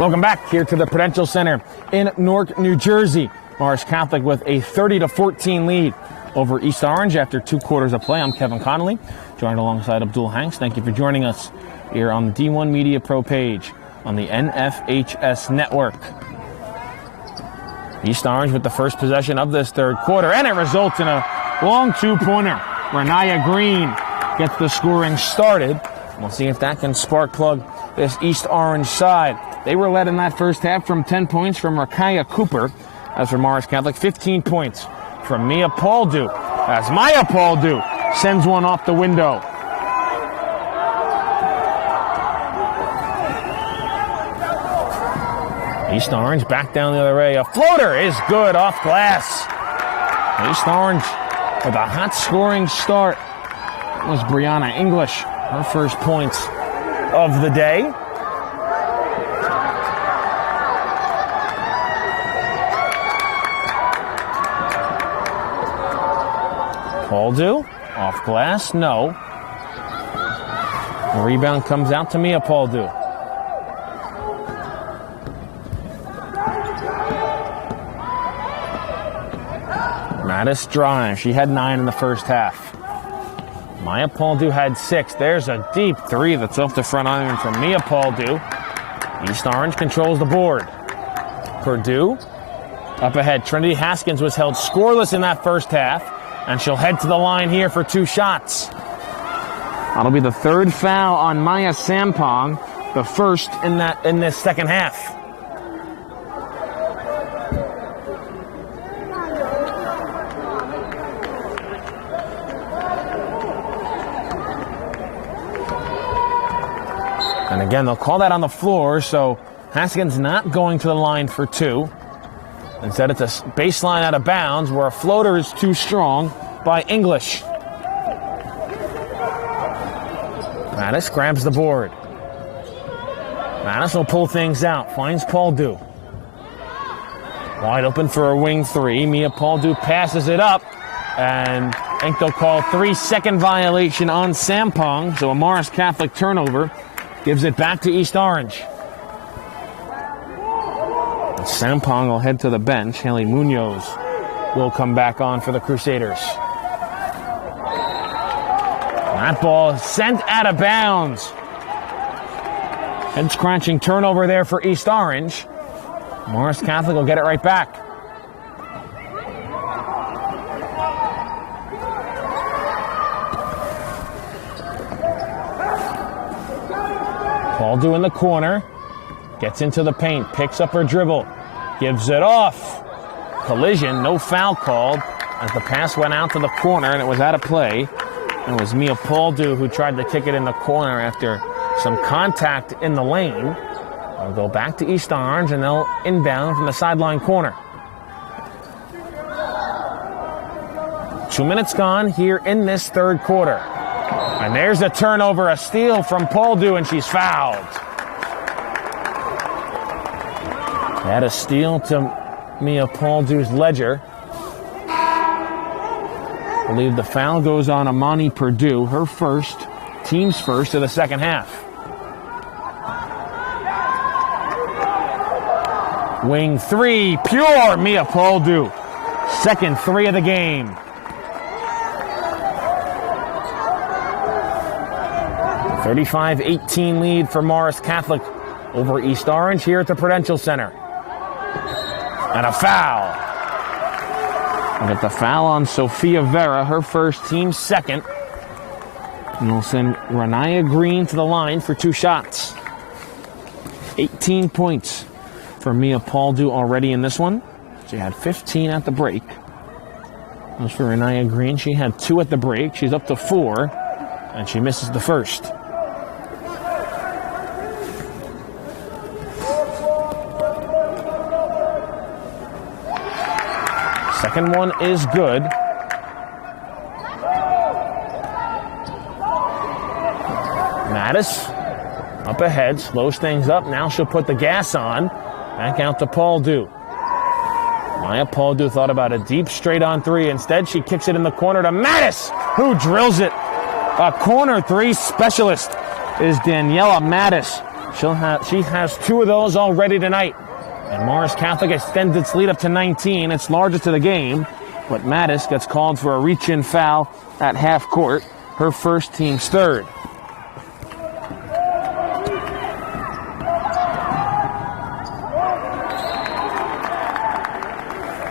Welcome back here to the Prudential Center in Newark, New Jersey. Morris Catholic with a 30-14 lead over East Orange after 2 quarters of play. I'm Kevin Connolly, joined alongside Abdul Hanks. Thank you for joining us here on the D1 Media Pro page on the NFHS network. East Orange with the first possession of this 3rd quarter, and it results in a long 2-pointer. Renaya Green gets the scoring started. We'll see if that can spark plug this East Orange side. They were led in that first half from 10 points from Rakaya Cooper. As for Morris Catholic, 15 points from Mia Paldu, as Maya Paldu sends one off the window. East Orange back down the other way. A floater is good off glass. East Orange with a hot scoring start. That was Brianna English, her first points of the day. Paldu, off glass, no. The rebound comes out to Mia Paldu. Mattis drive, she had 9 in the first half. Maya Paldu had 6. There's a deep 3 that's off the front iron from Mia Paldu. East Orange controls the board. Purdue up ahead. Trinity Haskins was held scoreless in that first half, and she'll head to the line here for 2 shots. That'll be the 3rd foul on Maya Sampong, the first in this second half. And again, they'll call that on the floor, so Haskins not going to the line for 2. Instead, it's a baseline out of bounds where a floater is too strong by English. Mattis grabs the board. Mattis will pull things out. Finds Paul-Du. Wide open for a wing three. Mia Paul-Du passes it up. And I think they'll call 3-second violation on Sampong. So a Morris Catholic turnover gives it back to East Orange. And Sampong will head to the bench. Haley Munoz will come back on for the Crusaders. That ball is sent out of bounds. Head scratching turnover there for East Orange. Morris Catholic will get it right back. Paul-Du in the corner. Gets into the paint. Picks up her dribble. Gives it off. Collision. No foul called as the pass went out to the corner and it was out of play. It was Mia Paul-Du who tried to kick it in the corner after some contact in the lane. They'll go back to East Orange and they'll inbound from the sideline corner. 2 minutes gone here in this third quarter. And there's a turnover, a steal from Paul-Du, and she's fouled. Had a steal to Mia Paul-Du's ledger. I believe the foul goes on Amani Purdue, her first, team's first of the second half. Wing three, pure Mia Paul-Du. Second three of the game. A 35-18 lead for Morris Catholic over East Orange here at the Prudential Center. And a foul. And get the foul on Sophia Vera, her first, team second. And we'll send Renaya Green to the line for 2 shots. 18 points for Mia Paul-Du already in this one. She had 15 at the break. As for Renaya Green, she had 2 at the break. She's up to 4, and she misses the first. Second one is good. Mattis up ahead, slows things up. Now she'll put the gas on. Back out to Paul-Du. Maya Paul-Du thought about a deep straight-on three. Instead, she kicks it in the corner to Mattis, who drills it. A corner three specialist is Daniela Mattis. She has 2 of those already tonight. And Morris Catholic extends its lead up to 19. It's largest of the game. But Mattis gets called for a reach-in foul at half court. Her first, team's third.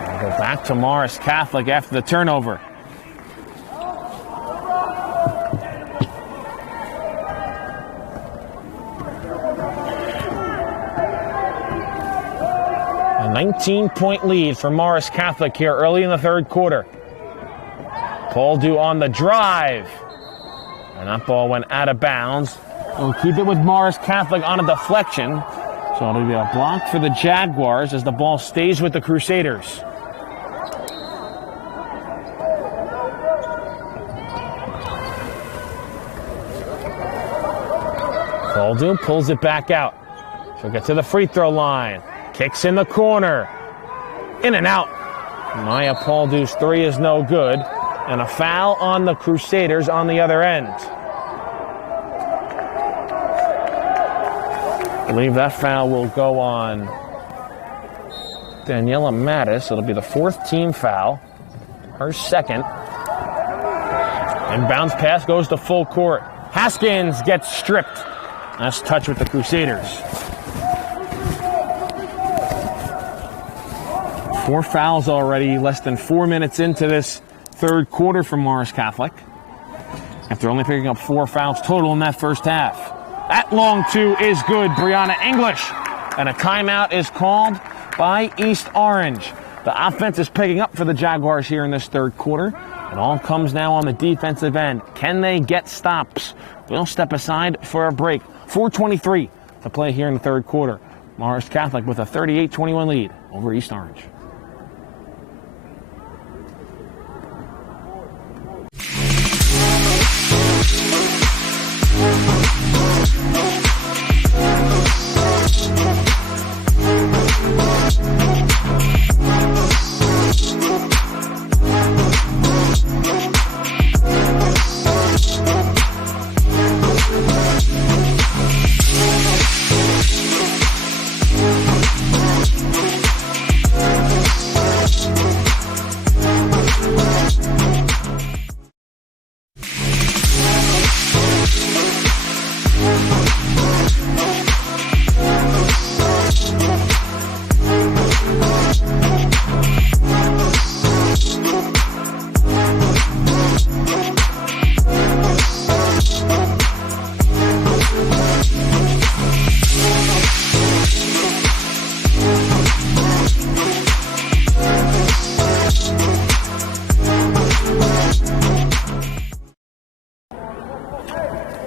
We'll go back to Morris Catholic after the turnover. A 19-point lead for Morris Catholic here early in the third quarter. Paul-Du on the drive. And that ball went out of bounds. We'll keep it with Morris Catholic on a deflection. So it'll be a block for the Jaguars as the ball stays with the Crusaders. Paul-Du pulls it back out. She'll get to the free throw line. Kicks in the corner. In and out. Maya Paul-Du's three is no good. And a foul on the Crusaders on the other end. I believe that foul will go on Daniela Mattis. It'll be the 4th team foul. Her second. Inbounds pass goes to full court. Haskins gets stripped. Nice touch with the Crusaders. 4 fouls already, less than 4 minutes into this third quarter for Morris Catholic. After only picking up 4 fouls total in that first half. That long two is good, Brianna English. And a timeout is called by East Orange. The offense is picking up for the Jaguars here in this third quarter. It all comes now on the defensive end. Can they get stops? We'll step aside for a break. 4:23 to play here in the third quarter. Morris Catholic with a 38-21 lead over East Orange.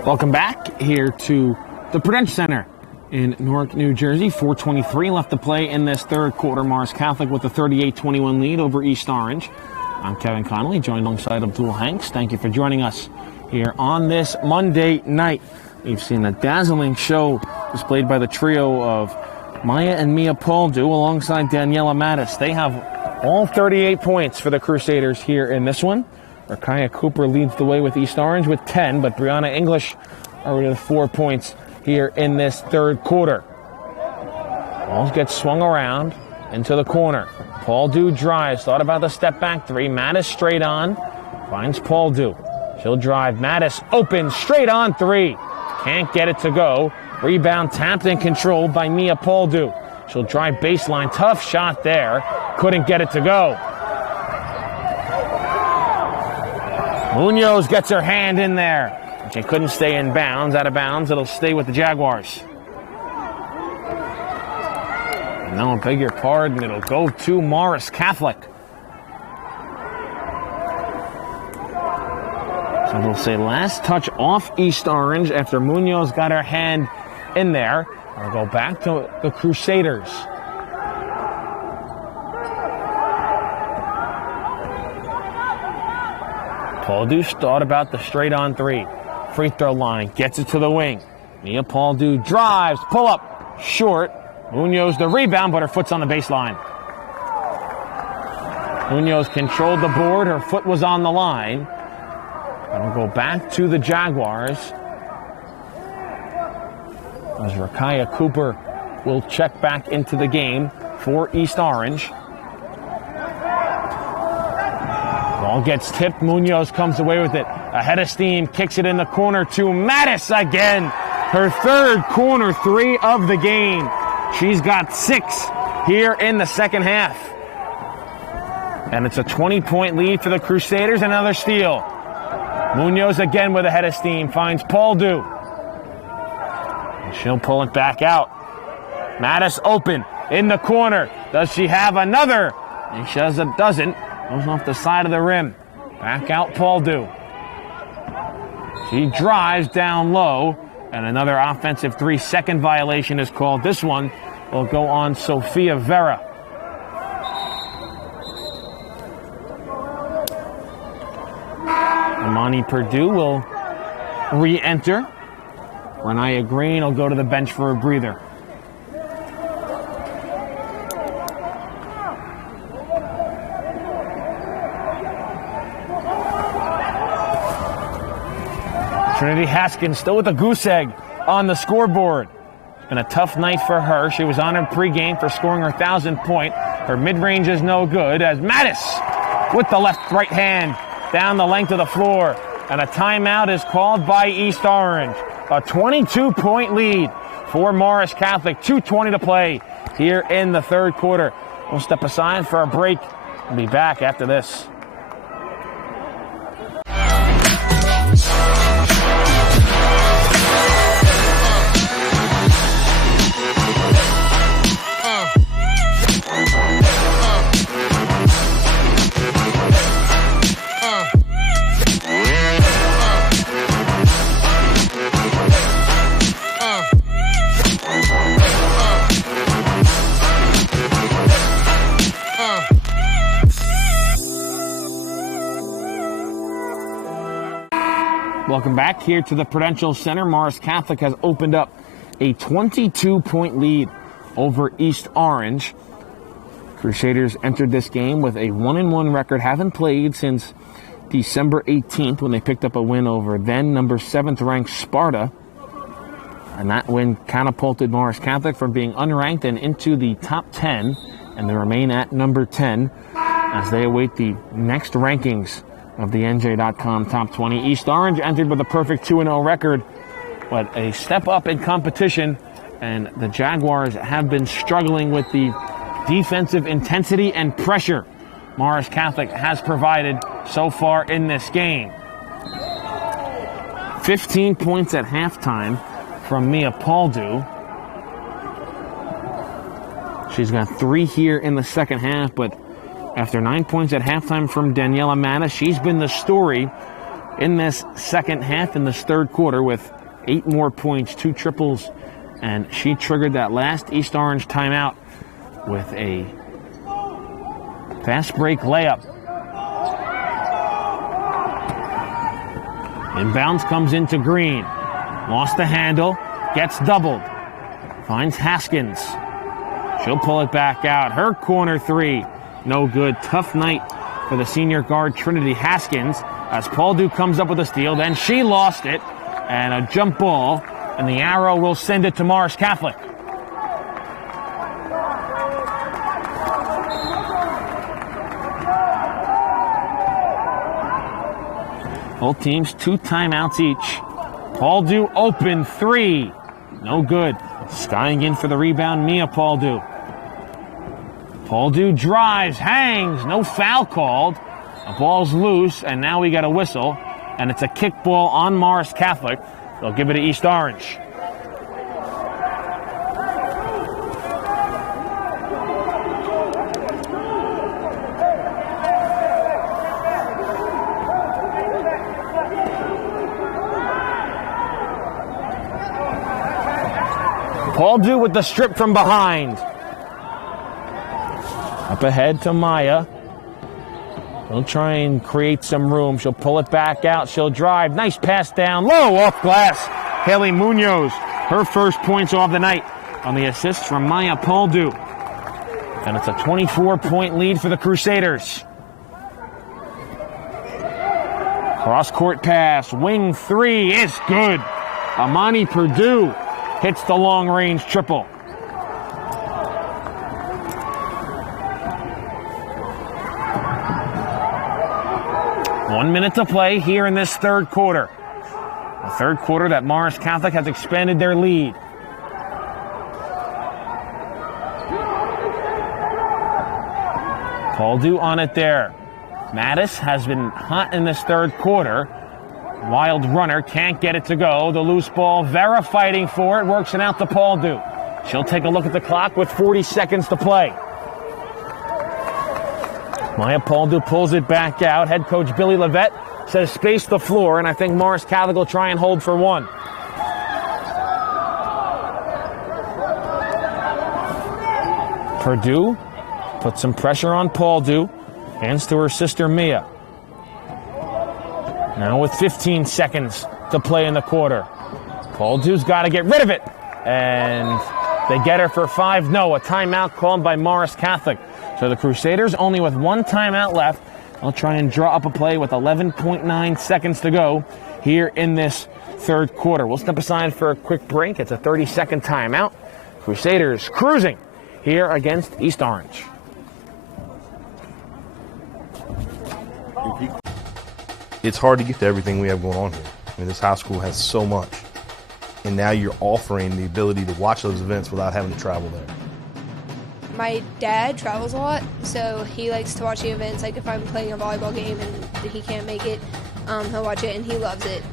Welcome back here to the Prudential Center in Newark, New Jersey. 4:23 left to play in this third quarter. Morris Catholic with a 38-21 lead over East Orange. I'm Kevin Connolly, joined alongside Abdul Hanks. Thank you for joining us here on this Monday night. We've seen a dazzling show displayed by the trio of Maya and Mia Paldu alongside Daniela Mattis. They have all 38 points for the Crusaders here in this one. Rakaya Cooper leads the way with East Orange with 10, but Brianna English already with 4 points here in this third quarter. Balls get swung around into the corner. Paldu drives, thought about the step back three. Mattis straight on, finds Paldu. She'll drive, Mattis open, straight on three. Can't get it to go. Rebound tapped and controlled by Mia Paldu. She'll drive baseline, tough shot there. Couldn't get it to go. Munoz gets her hand in there. She couldn't stay in bounds, out of bounds. It'll stay with the Jaguars. No, beg your pardon. It'll go to Morris Catholic. So we'll say last touch off East Orange after Munoz got her hand in there. We'll go back to the Crusaders. Paldu thought about the straight on three. Free throw line, gets it to the wing. Mia Paldu drives, pull up, short. Munoz the rebound, but her foot's on the baseline. Munoz controlled the board, her foot was on the line. And we'll go back to the Jaguars. As Rakaya Cooper will check back into the game for East Orange. Ball gets tipped, Munoz comes away with it. Ahead of steam, kicks it in the corner to Mattis again. Her third corner three of the game. She's got 6 here in the second half. And it's a 20-point lead for the Crusaders, another steal. Munoz again with a head of steam, finds Paldu. And she'll pull it back out. Mattis open in the corner. Does she have another? And she doesn't. Goes off the side of the rim. Back out Paldu. She drives down low. And another offensive 3-second violation is called. This one will go on Sophia Vera. Amani Purdue will re-enter. Renaya Green will go to the bench for a breather. Trinity Haskins still with a goose egg on the scoreboard. It's been a tough night for her. She was on her pregame for scoring her 1,000th point. Her mid-range is no good as Mattis with the right hand down the length of the floor. And a timeout is called by East Orange. A 22-point lead for Morris Catholic. 2:20 to play here in the third quarter. We'll step aside for a break. We'll be back after this. Welcome back here to the Prudential Center. Morris Catholic has opened up a 22-point lead over East Orange. Crusaders entered this game with a 1-1 record. Haven't played since December 18th when they picked up a win over then number 7th ranked Sparta. And that win catapulted Morris Catholic from being unranked and into the top 10. And they remain at number 10 as they await the next rankings of the NJ.com Top 20. East Orange entered with a perfect 2-0 record, but a step up in competition, and the Jaguars have been struggling with the defensive intensity and pressure Morris Catholic has provided so far in this game. 15 points at halftime from Mia Paldu. She's got 3 here in the second half, but after 9 points at halftime from Daniela Mattis, she's been the story in this second half, in this third quarter, with 8 more points, 2 triples, and she triggered that last East Orange timeout with a fast break layup. Inbounds comes into Green. Lost the handle, gets doubled. Finds Haskins. She'll pull it back out. Her corner 3, no good. Tough night for the senior guard Trinity Haskins as Paul Duke comes up with a steal. Then she lost it, and a jump ball, and the arrow will send it to Morris Catholic. Both teams 2 timeouts each. Paul Duke open 3. No good. Skying in for the rebound, Mia Paul Duke. Paul Duke drives, hangs, no foul called. The ball's loose, and now we got a whistle, and it's a kickball on Morris Catholic. They'll give it to East Orange. Paul Duke with the strip from behind. Up ahead to Maya. She'll try and create some room. She'll pull it back out. She'll drive. Nice pass down low off glass. Haley Munoz, her first points of the night on the assist from Maya Paul Duke. And it's a 24-point lead for the Crusaders. Cross-court pass. Wing 3 is good. Amani Purdue hits the long-range triple. One minute to play here in this third quarter. The third quarter that Morris Catholic has expanded their lead. Paul Duke on it there. Mattis has been hot in this third quarter. Wild runner, can't get it to go. The loose ball, Vera fighting for it, works it out to Paul Duke. She'll take a look at the clock with 40 seconds to play. Maya Paul Duke pulls it back out. Head coach Billy Levette says space the floor, and I think Morris Catholic will try and hold for one. Purdue puts some pressure on Paul Duke. Hands to her sister Mia. Now with 15 seconds to play in the quarter. Paul Duke's got to get rid of it. And they get her for 5. No, a timeout called by Morris Catholic. So the Crusaders only with 1 timeout left. They'll try and draw up a play with 11.9 seconds to go here in this third quarter. We'll step aside for a quick break. It's a 30-second timeout. Crusaders cruising here against East Orange. It's hard to get to everything we have going on here. I mean, this high school has so much. And now you're offering the ability to watch those events without having to travel there. My dad travels a lot, so he likes to watch the events. Like if I'm playing a volleyball game and he can't make it, he'll watch it and he loves it.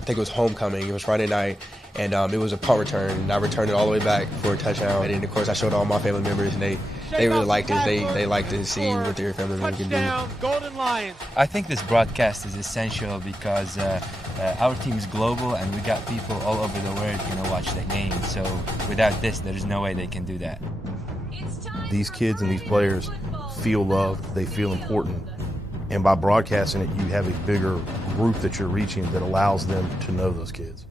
I think it was homecoming. It was Friday night, and it was a punt return. And I returned it all the way back for a touchdown. And of course, I showed all my family members, and they really liked it. They like to see what their family members can do. Golden Lions. I think this broadcast is essential because our team is global, and we got people all over the world, watch the game. So without this, there's no way they can do that. These kids and these players feel loved. They feel important. And by broadcasting it, you have a bigger group that you're reaching that allows them to know those kids.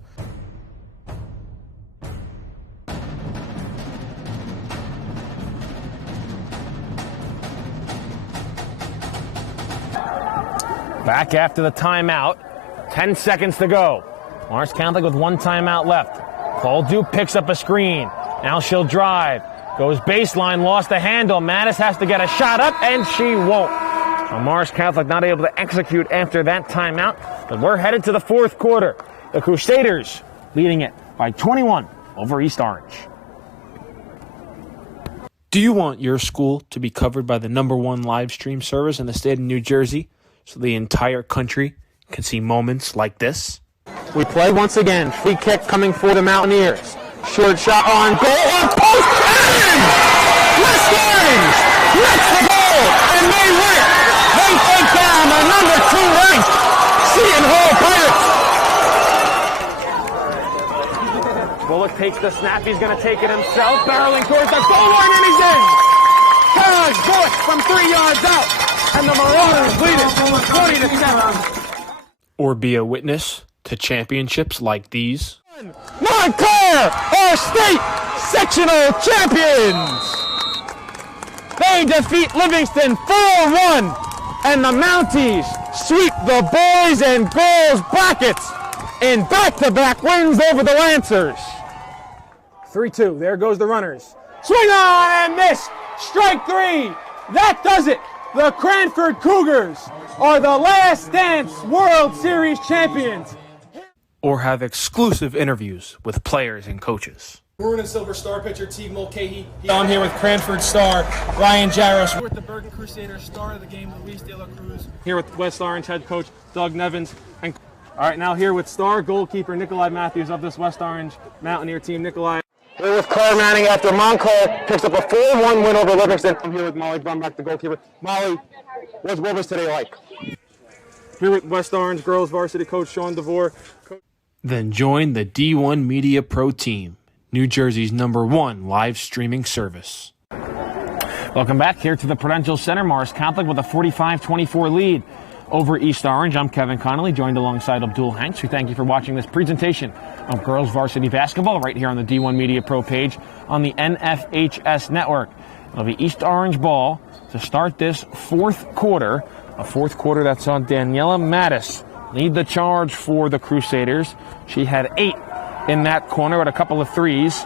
Back after the timeout. 10 seconds to go. Morris Catholic with 1 timeout left. Paul Duke picks up a screen. Now she'll drive. Goes baseline, lost the handle. Mattis has to get a shot up, and she won't. So Morris Catholic not able to execute after that timeout. But we're headed to the fourth quarter. The Crusaders leading it by 21 over East Orange. Do you want your school to be covered by the #1 live stream service in the state of New Jersey so the entire country can see moments like this? We play once again. Free kick coming for the Mountaineers. Short shot on goal. On post. And West Orange gets the goal. And they win. They take down the #2 ranked Seton Hall Pirates. Bullock takes the snap. He's going to take it himself. Barreling towards the goal line, and he's in. Cash Bullock from 3 yards out. And the Marauders lead it 20-7. Or be a witness to championships like these. Montclair are state sectional champions. They defeat Livingston 4-1. And the Mounties sweep the boys and girls brackets in back-to-back wins over the Lancers. 3-2. There goes the runners. Swing on and miss. Strike 3. That does it. The Cranford Cougars are the Last Dance World Series champions. Or have exclusive interviews with players and coaches. Maroon and Silver Star pitcher Teague Mulcahy. I'm here with Cranford star Ryan Jaros. With the Bergen Crusaders, star of the game, Luis De La Cruz. Here with West Orange head coach Doug Nevins. And all right, now here with star goalkeeper Nikolai Matthews of this West Orange Mountaineer team. Nikolai. Here with Claire Manning after Montclair picks up a 4-1 win over Livingston. I'm here with Molly Brumback, the goalkeeper. Molly, what was today like? Here with West Orange girls varsity coach Sean DeVore. Then join the D1 Media Pro team, New Jersey's #1 live streaming service. Welcome back here to the Prudential Center. Morris Catholic with a 45-24 lead over East Orange. I'm Kevin Connolly, joined alongside Abdul Hanks. We thank you for watching this presentation of girls varsity basketball right here on the D1 Media Pro page on the NFHS network. It'll be East Orange ball to start this fourth quarter. A fourth quarter that's on Daniela Mattis. Lead the charge for the Crusaders. She had 8 in that corner with a couple of threes.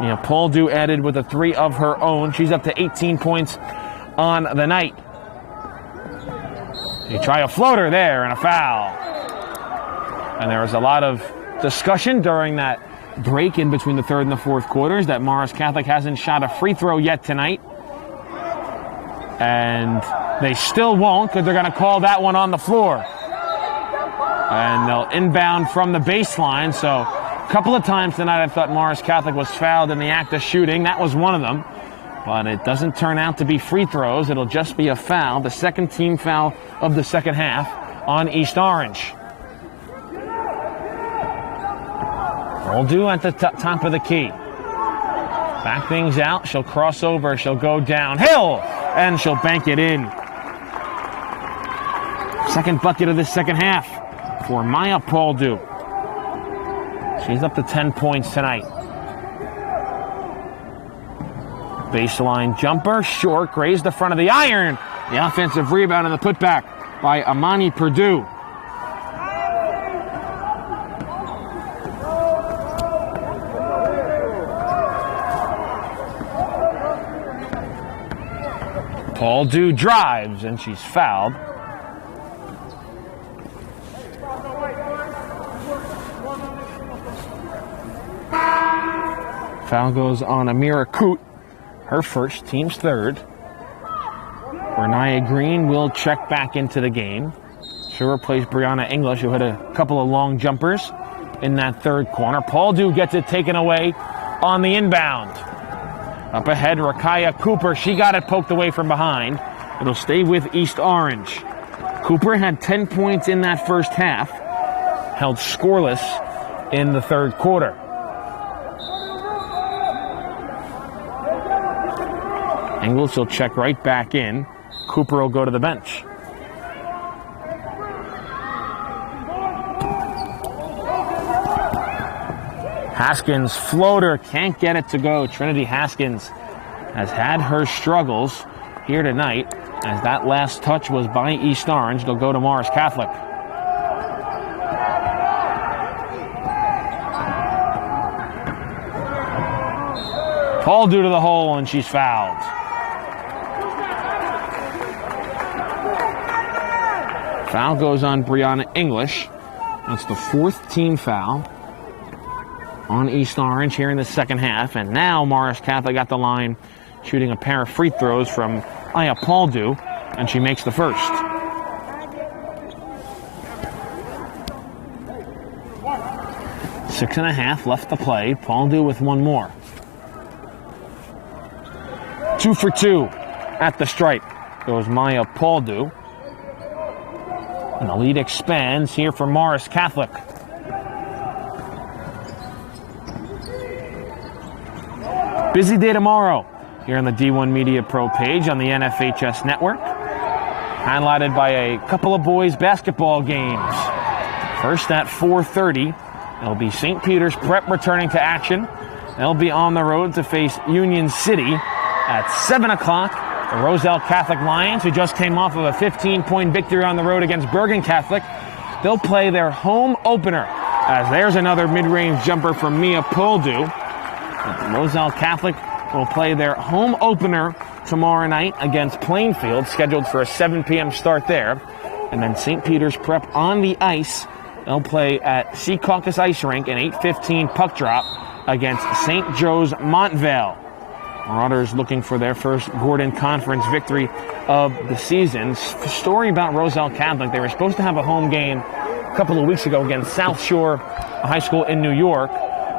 You know, Paul Dew added with a 3 of her own. She's up to 18 points on the night. You try a floater there and a foul. And there was a lot of discussion during that break in between the third and the fourth quarters that Morris Catholic hasn't shot a free throw yet tonight. And they still won't because they're going to call that one on the floor. And they'll inbound from the baseline. So a couple of times tonight I thought Morris Catholic was fouled in the act of shooting. That was one of them. But it doesn't turn out to be free throws. It'll just be a foul, the second team foul of the second half on East Orange. Oldue at the top of the key. Back things out. She'll cross over. She'll go downhill. And she'll bank it in. Second bucket of the second half for Maya Pauldew. She's up to 10 points tonight. Baseline jumper, short, grazed the front of the iron. The offensive rebound and the putback by Amani Purdue. Pauldew drives and she's fouled. Foul goes on Amira Coote, her first, team's third. Renaya Green will check back into the game. She'll replace Brianna English, who had a couple of long jumpers in that third corner. Pauldew gets it taken away on the inbound. Up ahead, Rakaya Cooper. She got it poked away from behind. It'll stay with East Orange. Cooper had 10 points in that first half, held scoreless in the third quarter. Ingles will check right back in. Cooper will go to the bench. Haskins floater, can't get it to go. Trinity Haskins has had her struggles here tonight, as that last touch was by East Orange. They'll go to Morris Catholic. Pauldew to the hole, and she's fouled. Foul goes on Brianna English. That's the fourth team foul on East Orange here in the second half. And now Morris Catholic got the line, shooting a pair of free throws from Aya Pauldew, and she makes the first. Six and a half left to play. Pauldew with one more. 2 for 2 at the stripe goes Maya Pauldew. And the lead expands here for Morris Catholic. Busy day tomorrow here on the D1 Media Pro page on the NFHS network. Highlighted by a couple of boys basketball games. First at 4:30, it'll be St. Peter's Prep returning to action. They'll be on the road to face Union City at 7 o'clock. The Roselle Catholic Lions, who just came off of a 15-point victory on the road against Bergen Catholic, they'll play their home opener. As there's another mid-range jumper from Mia Poldu. Roselle Catholic will play their home opener tomorrow night against Plainfield, scheduled for a 7 p.m. start there. And then St. Peter's Prep on the ice. They'll play at Secaucus Ice Rink, an 8:15 puck drop against St. Joe's Montvale. Marauders looking for their first Gordon Conference victory of the season. Story about Roselle Catholic, they were supposed to have a home game a couple of weeks ago against South Shore High School in New York,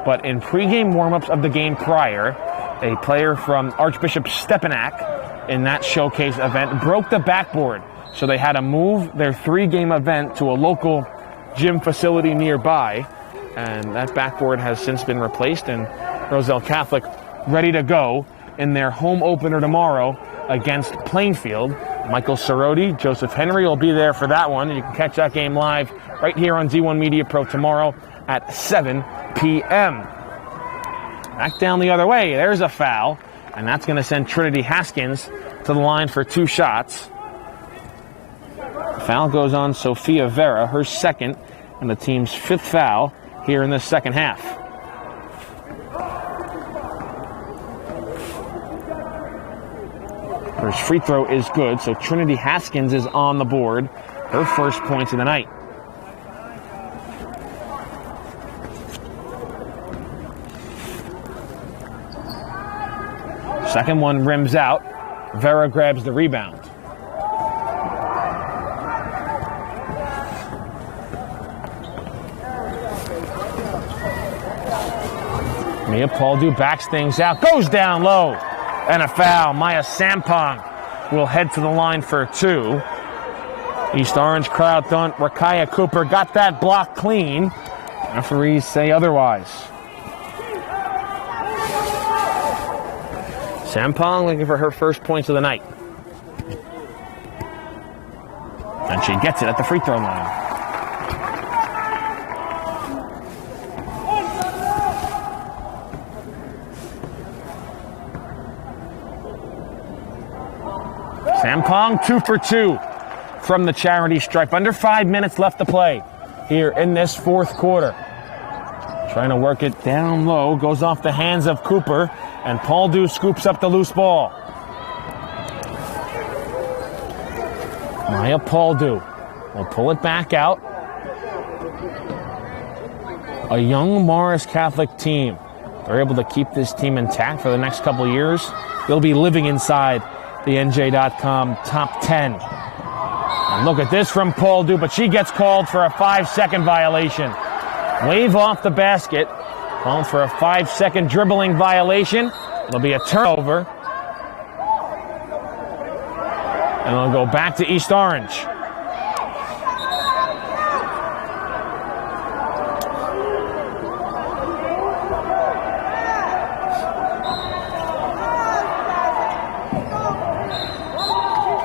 but in pregame warmups of the game prior, a player from Archbishop Stepinac in that showcase event broke the backboard, so they had to move their 3-game event to a local gym facility nearby, and that backboard has since been replaced, and Roselle Catholic ready to go in their home opener tomorrow against Plainfield. Michael Cerroti, Joseph Henry will be there for that one, and you can catch that game live right here on D1 Media Pro tomorrow at 7 p.m. Back down the other way, there's a foul, and that's going to send Trinity Haskins to the line for 2 shots. The foul goes on Sophia Vera, her second, and the team's 5th foul here in the second half. First free throw is good, so Trinity Haskins is on the board, her first points of the night. Second one rims out. Vera grabs the rebound. Mia Poldu backs things out, goes down low, and a foul. Maya Sampong will head to the line for 2. East Orange crowd thought Rakaya Cooper got that block clean. Referees say otherwise. Sampong looking for her first points of the night. And she gets it at the free throw line. Sampong 2 for 2 from the charity stripe. Under 5 minutes left to play here in this 4th quarter. Trying to work it down low, goes off the hands of Cooper, and Poldu scoops up the loose ball. Maya Poldu will pull it back out. A young Morris Catholic team. They're able to keep this team intact for the next couple of years. They'll be living inside the NJ.com top 10. And look at this from Poldu, but she gets called for a 5-second violation. Wave off the basket. Called for a 5-second dribbling violation. It'll be a turnover. And it'll go back to East Orange.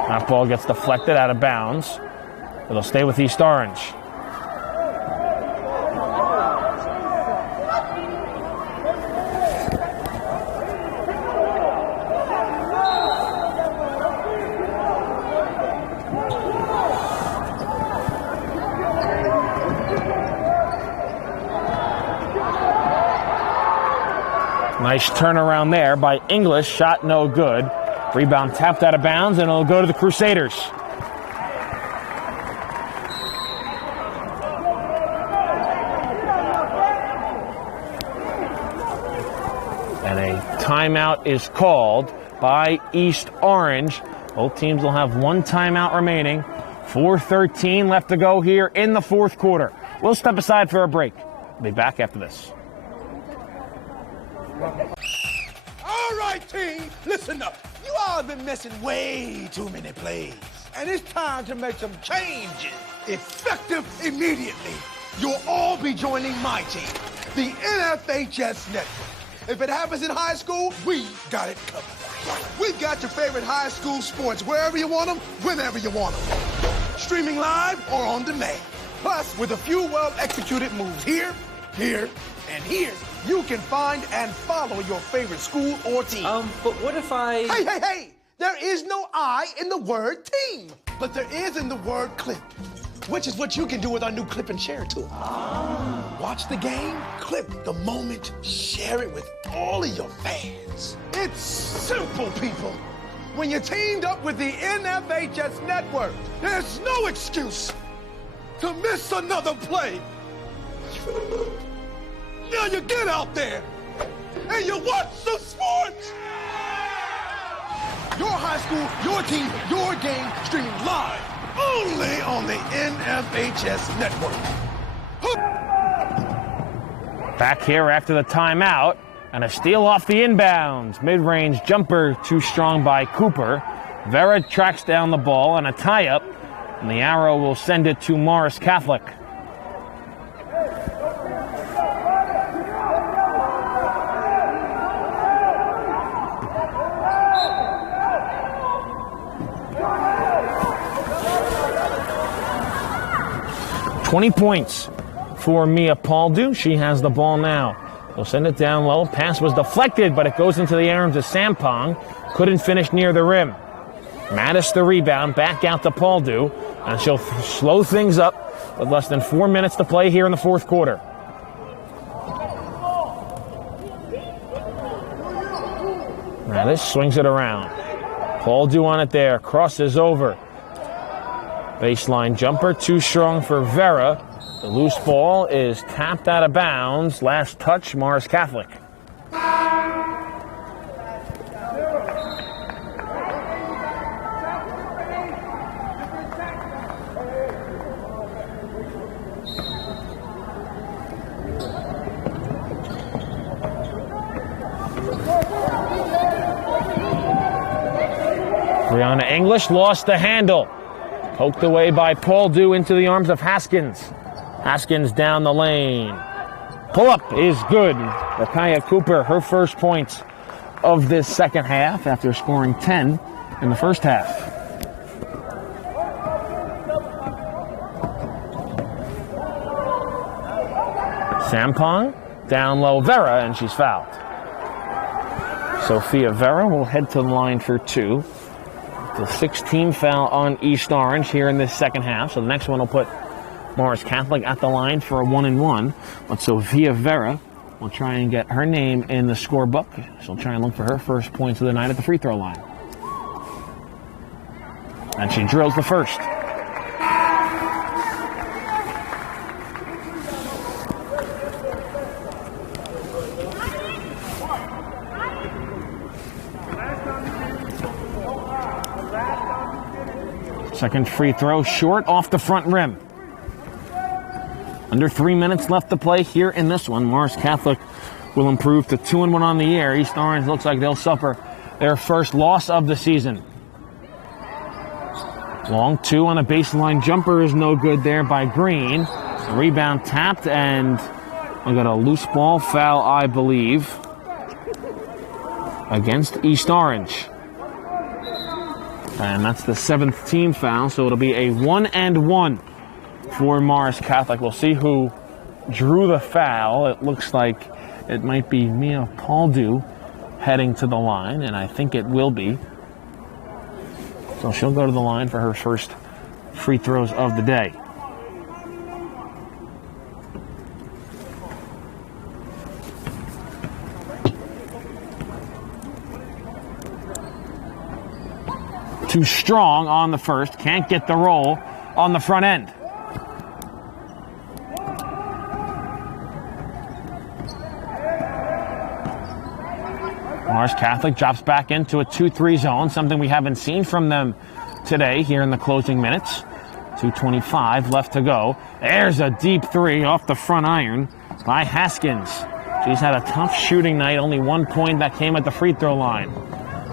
That ball gets deflected out of bounds. It'll stay with East Orange. Nice turnaround there by English, shot no good. Rebound tapped out of bounds, and it'll go to the Crusaders. And a timeout is called by East Orange. Both teams will have 1 timeout remaining. 4:13 left to go here in the 4th quarter. We'll step aside for a break. We'll be back after this. All right, team, listen up. You all have been missing way too many plays. And it's time to make some changes. effective immediately. You'll all be joining my team, the NFHS Network. If it happens in high school, we got it covered. We've got your favorite high school sports wherever you want them, whenever you want them. Streaming live or on demand. Plus, with a few well-executed moves here, here, and here, you can find and follow your favorite school or team. But what if I... Hey! There is no I in the word team, but there is in the word clip, which is what you can do with our new clip and share tool. Watch the game, clip the moment, share it with all of your fans. It's simple, people. When you're teamed up with the NFHS Network, there's no excuse to miss another play. Now you get out there and you watch some sports. Your high school, your team, your game, streaming live only on the NFHS Network. Back here after the timeout, and a steal off the inbounds. Mid-range jumper too strong by Cooper. Vera tracks down the ball and a tie-up, and the arrow will send it to Morris Catholic. "20 points for Mia Paldu. She has the ball now. They'll send it down low. Pass was deflected, but it goes into the arms of Sampong. Couldn't finish near the rim. Mattis the rebound, back out to Paldu, and she'll slow things up with less than 4 minutes to play here in the fourth quarter. Mattis swings it around. Paldu on it there, crosses over. Baseline jumper, too strong for Vera. The loose ball is tapped out of bounds. Last touch, Morris Catholic. Brianna English lost the handle. Poked away by Paldu into the arms of Haskins. Haskins down the lane. Pull-up is good. Lakaya Cooper, her first points of this second half after scoring 10 in the first half. Sampong, down low Vera, and she's fouled. Sophia Vera will head to the line for two. The 16th foul on East Orange here in this second half. So the next one will put Morris Catholic at the line for a 1-and-1. But Sophia Vera will try and get her name in the scorebook. She'll try and look for her first points of the night at the free throw line. And she drills the first. Second free throw short off the front rim. Under 3 minutes left to play here in this one. Morris Catholic will improve to 2-1 on the year. East Orange looks like they'll suffer their first loss of the season. Long two on a baseline jumper is no good there by Green. The rebound tapped, and we got a loose ball foul, I believe, against East Orange. And that's the 7th team foul, so it'll be a 1-and-1 for Morris Catholic. We'll see who drew the foul. It looks like it might be Mia Paldu heading to the line, and I think it will be. So she'll go to the line for her first free throws of the day. Too strong on the first, can't get the roll on the front end. Morris Catholic drops back into a 2-3 zone, something we haven't seen from them today here in the closing minutes. 2:25 left to go. There's a deep three off the front iron by Haskins. She's had a tough shooting night, only 1 point that came at the free throw line.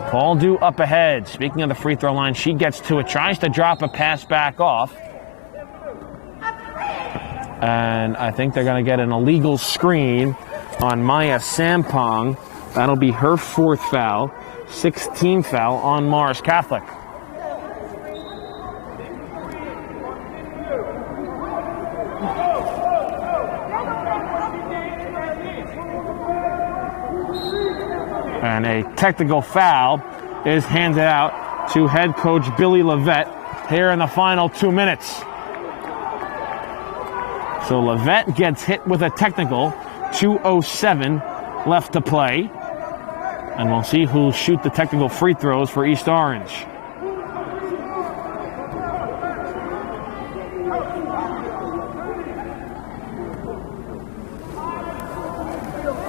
Paldu up ahead. Speaking of the free throw line, she gets to it, tries to drop a pass back off. And I think they're going to get an illegal screen on Maya Sampong. That'll be her 4th foul, 16th foul on Morris Catholic. And a technical foul is handed out to head coach Billy Levette here in the final 2 minutes. So Levette gets hit with a technical, 2:07 left to play. And we'll see who'll shoot the technical free throws for East Orange.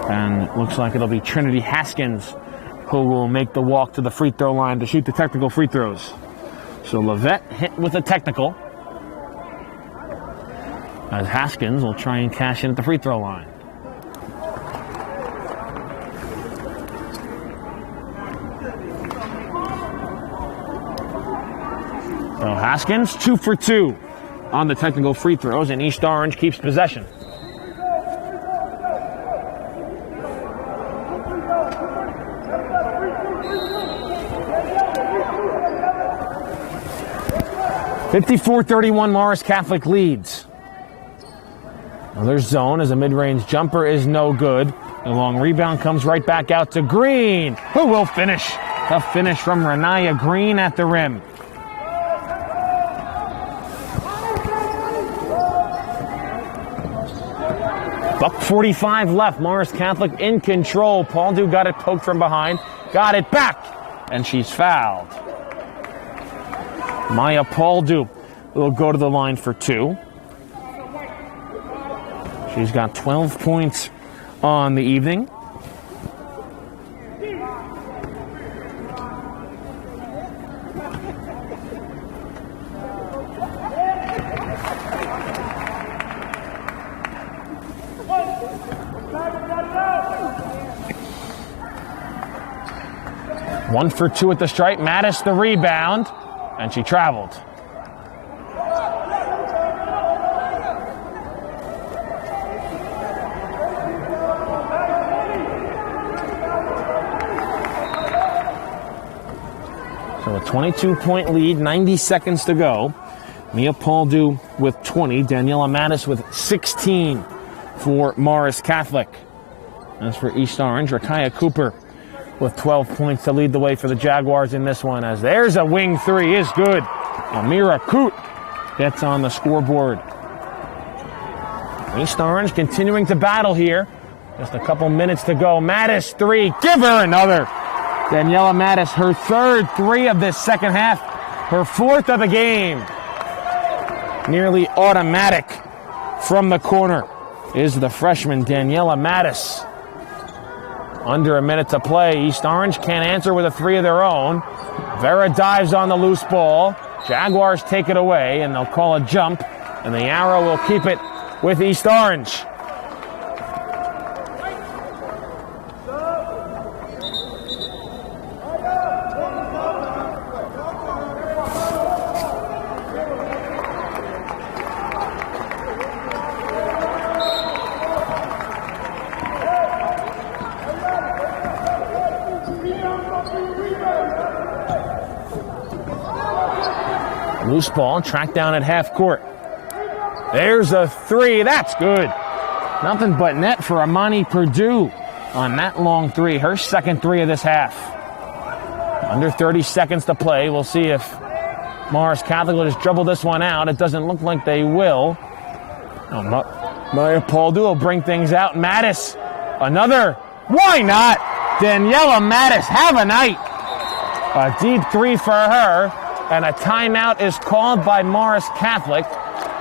And it looks like it'll be Trinity Haskins who will make the walk to the free throw line to shoot the technical free throws. So Levette hit with a technical, as Haskins will try and cash in at the free throw line. So Haskins 2 for 2 on the technical free throws, and East Orange keeps possession. (54-31) Morris Catholic leads. Another zone as a mid-range jumper is no good. The long rebound comes right back out to Green, who will finish. A finish from Renaya Green at the rim. .45 left. Morris Catholic in control. Paldue got it poked from behind. Got it back. And she's fouled. Maya Paldue will go to the line for 2. She's got 12 points on the evening. One for 2 at the stripe. Mattis the rebound, and she traveled. So a 22-point lead, 90 seconds to go. Mia Paldue with 20, Daniela Mattis with 16 for Morris Catholic. As for East Orange, Rakaya Cooper with 12 points to lead the way for the Jaguars in this one, as there's a wing 3, is good. Amira Coote gets on the scoreboard. East Orange continuing to battle here. Just a couple minutes to go. Mattis 3, give her another. Daniela Mattis, her 3rd 3 of this second half, her 4th of the game. Nearly automatic from the corner is the freshman Daniela Mattis. Under a minute to play. East Orange can't answer with a 3 of their own. Vera dives on the loose ball. Jaguars take it away, and they'll call a jump, and the arrow will keep it with East Orange. Loose ball, tracked down at half court. There's a 3, that's good. Nothing but net for Amani Purdue on that long 3, her 2nd 3 of this half. Under 30 seconds to play. We'll see if Morris Catholic will just dribble this one out. It doesn't look like they will. Maya Paldue will bring things out. Mattis, another. Why not? Daniela Mattis, have a night. A deep 3 for her. And a timeout is called by Morris Catholic.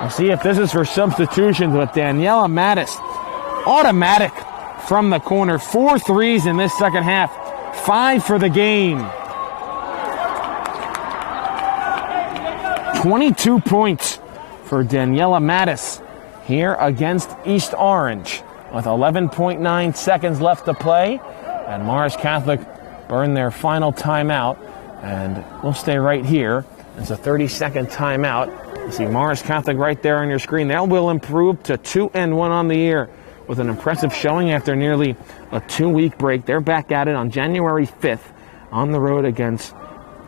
We'll see if this is for substitutions with Daniela Mattis. Automatic from the corner. 4 threes in this second half. 5 for the game. 22 points for Daniela Mattis here against East Orange with 11.9 seconds left to play. And Morris Catholic burned their final timeout. And we'll stay right here. It's a 30-second timeout You see Morris Catholic right there on your screen. They will improve to 2-1 on the year with an impressive showing after nearly a 2-week break. They're back at it on January 5th on the road against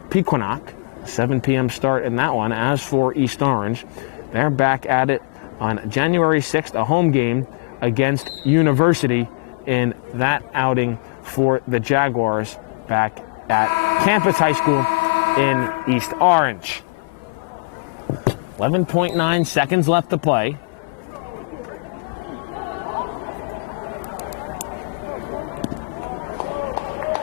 Pequannock. 7 p.m. start in that one. As for East Orange, they're back at it on January 6th, a home game against University in that outing for the Jaguars back at Campus High School in East Orange. 11.9 seconds left to play.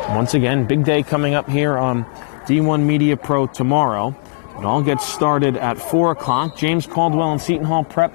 Once again, big day coming up here on D1 Media Pro tomorrow. It all gets started at 4 o'clock. James Caldwell and Seton Hall Prep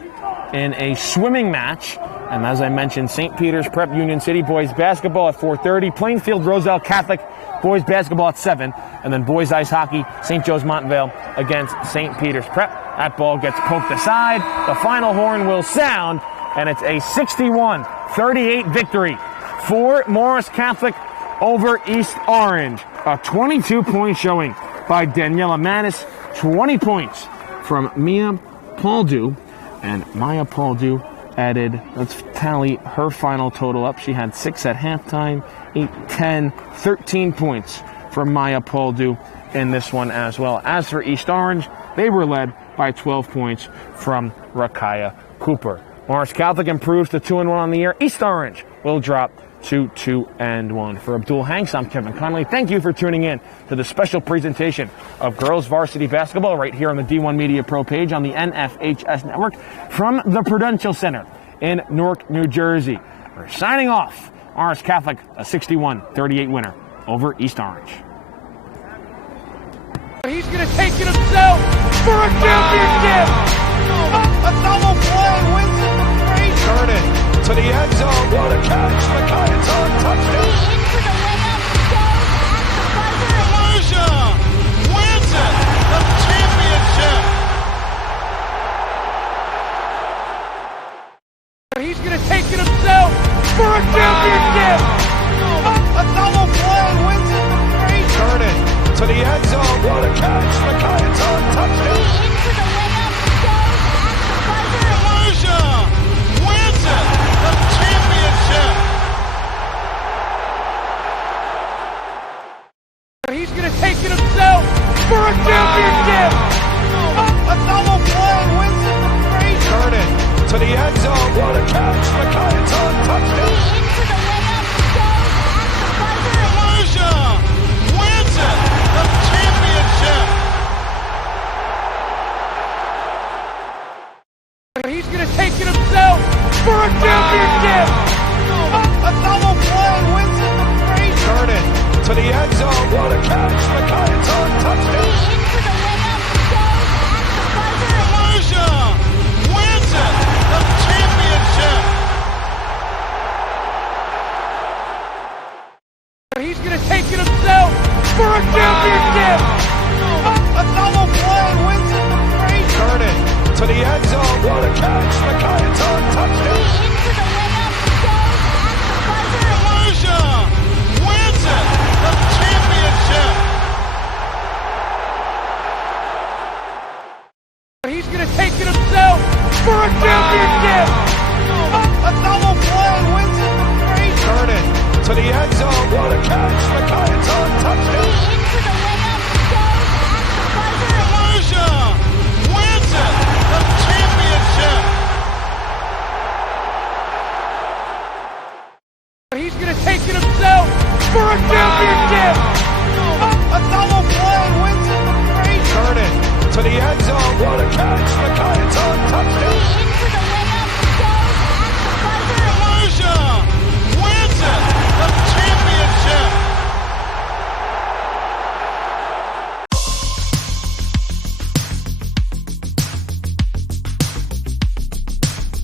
in a swimming match. And as I mentioned, St. Peter's Prep Union City boys basketball at 4:30. Plainfield Roselle Catholic boys basketball at 7. And then boys ice hockey, St. Joe's Montvale against St. Peter's Prep. That ball gets poked aside. The final horn will sound, and it's a 61-38 victory for Morris Catholic over East Orange. A 22-point showing by Daniela Manis. 20 points from Mia Paldu. And Maya Paldu added, let's tally her final total up. She had 6 at halftime, 8, 10, 13 points from Maya Paldu in this one as well. As for East Orange, they were led by 12 points from Rakaya Cooper. Morris Catholic improves to 2-1 on the year. East Orange will drop to 2-1. For Abdul Hanks, I'm Kevin Connolly. Thank you for tuning in to the special presentation of girls varsity basketball right here on the D1 Media Pro page on the NFHS network from the Prudential Center in Newark, New Jersey. We're signing off. Morris Catholic, a 61-38 winner over East Orange. He's going to take it himself for a championship. A double play wins it for Frazier. Turn it to the end zone. What a catch. McKay's on touchdown. Kalusia wins it. The championship. He's going to take it himself for a championship. A double play wins it for Frazier. Turn it to the end zone. What a catch. McKay's on touchdown. Kalusia wins it. The championship. He's going to take it himself for a championship. A double play wins it for Frazier. Turn it to the end zone. What a catch. McKay's on touchdown. Kalusia wins it. The championship. He's going to take it himself for a championship. A double play wins it for Frazier. Turn it to the end zone. What a catch. McKay's on touchdown.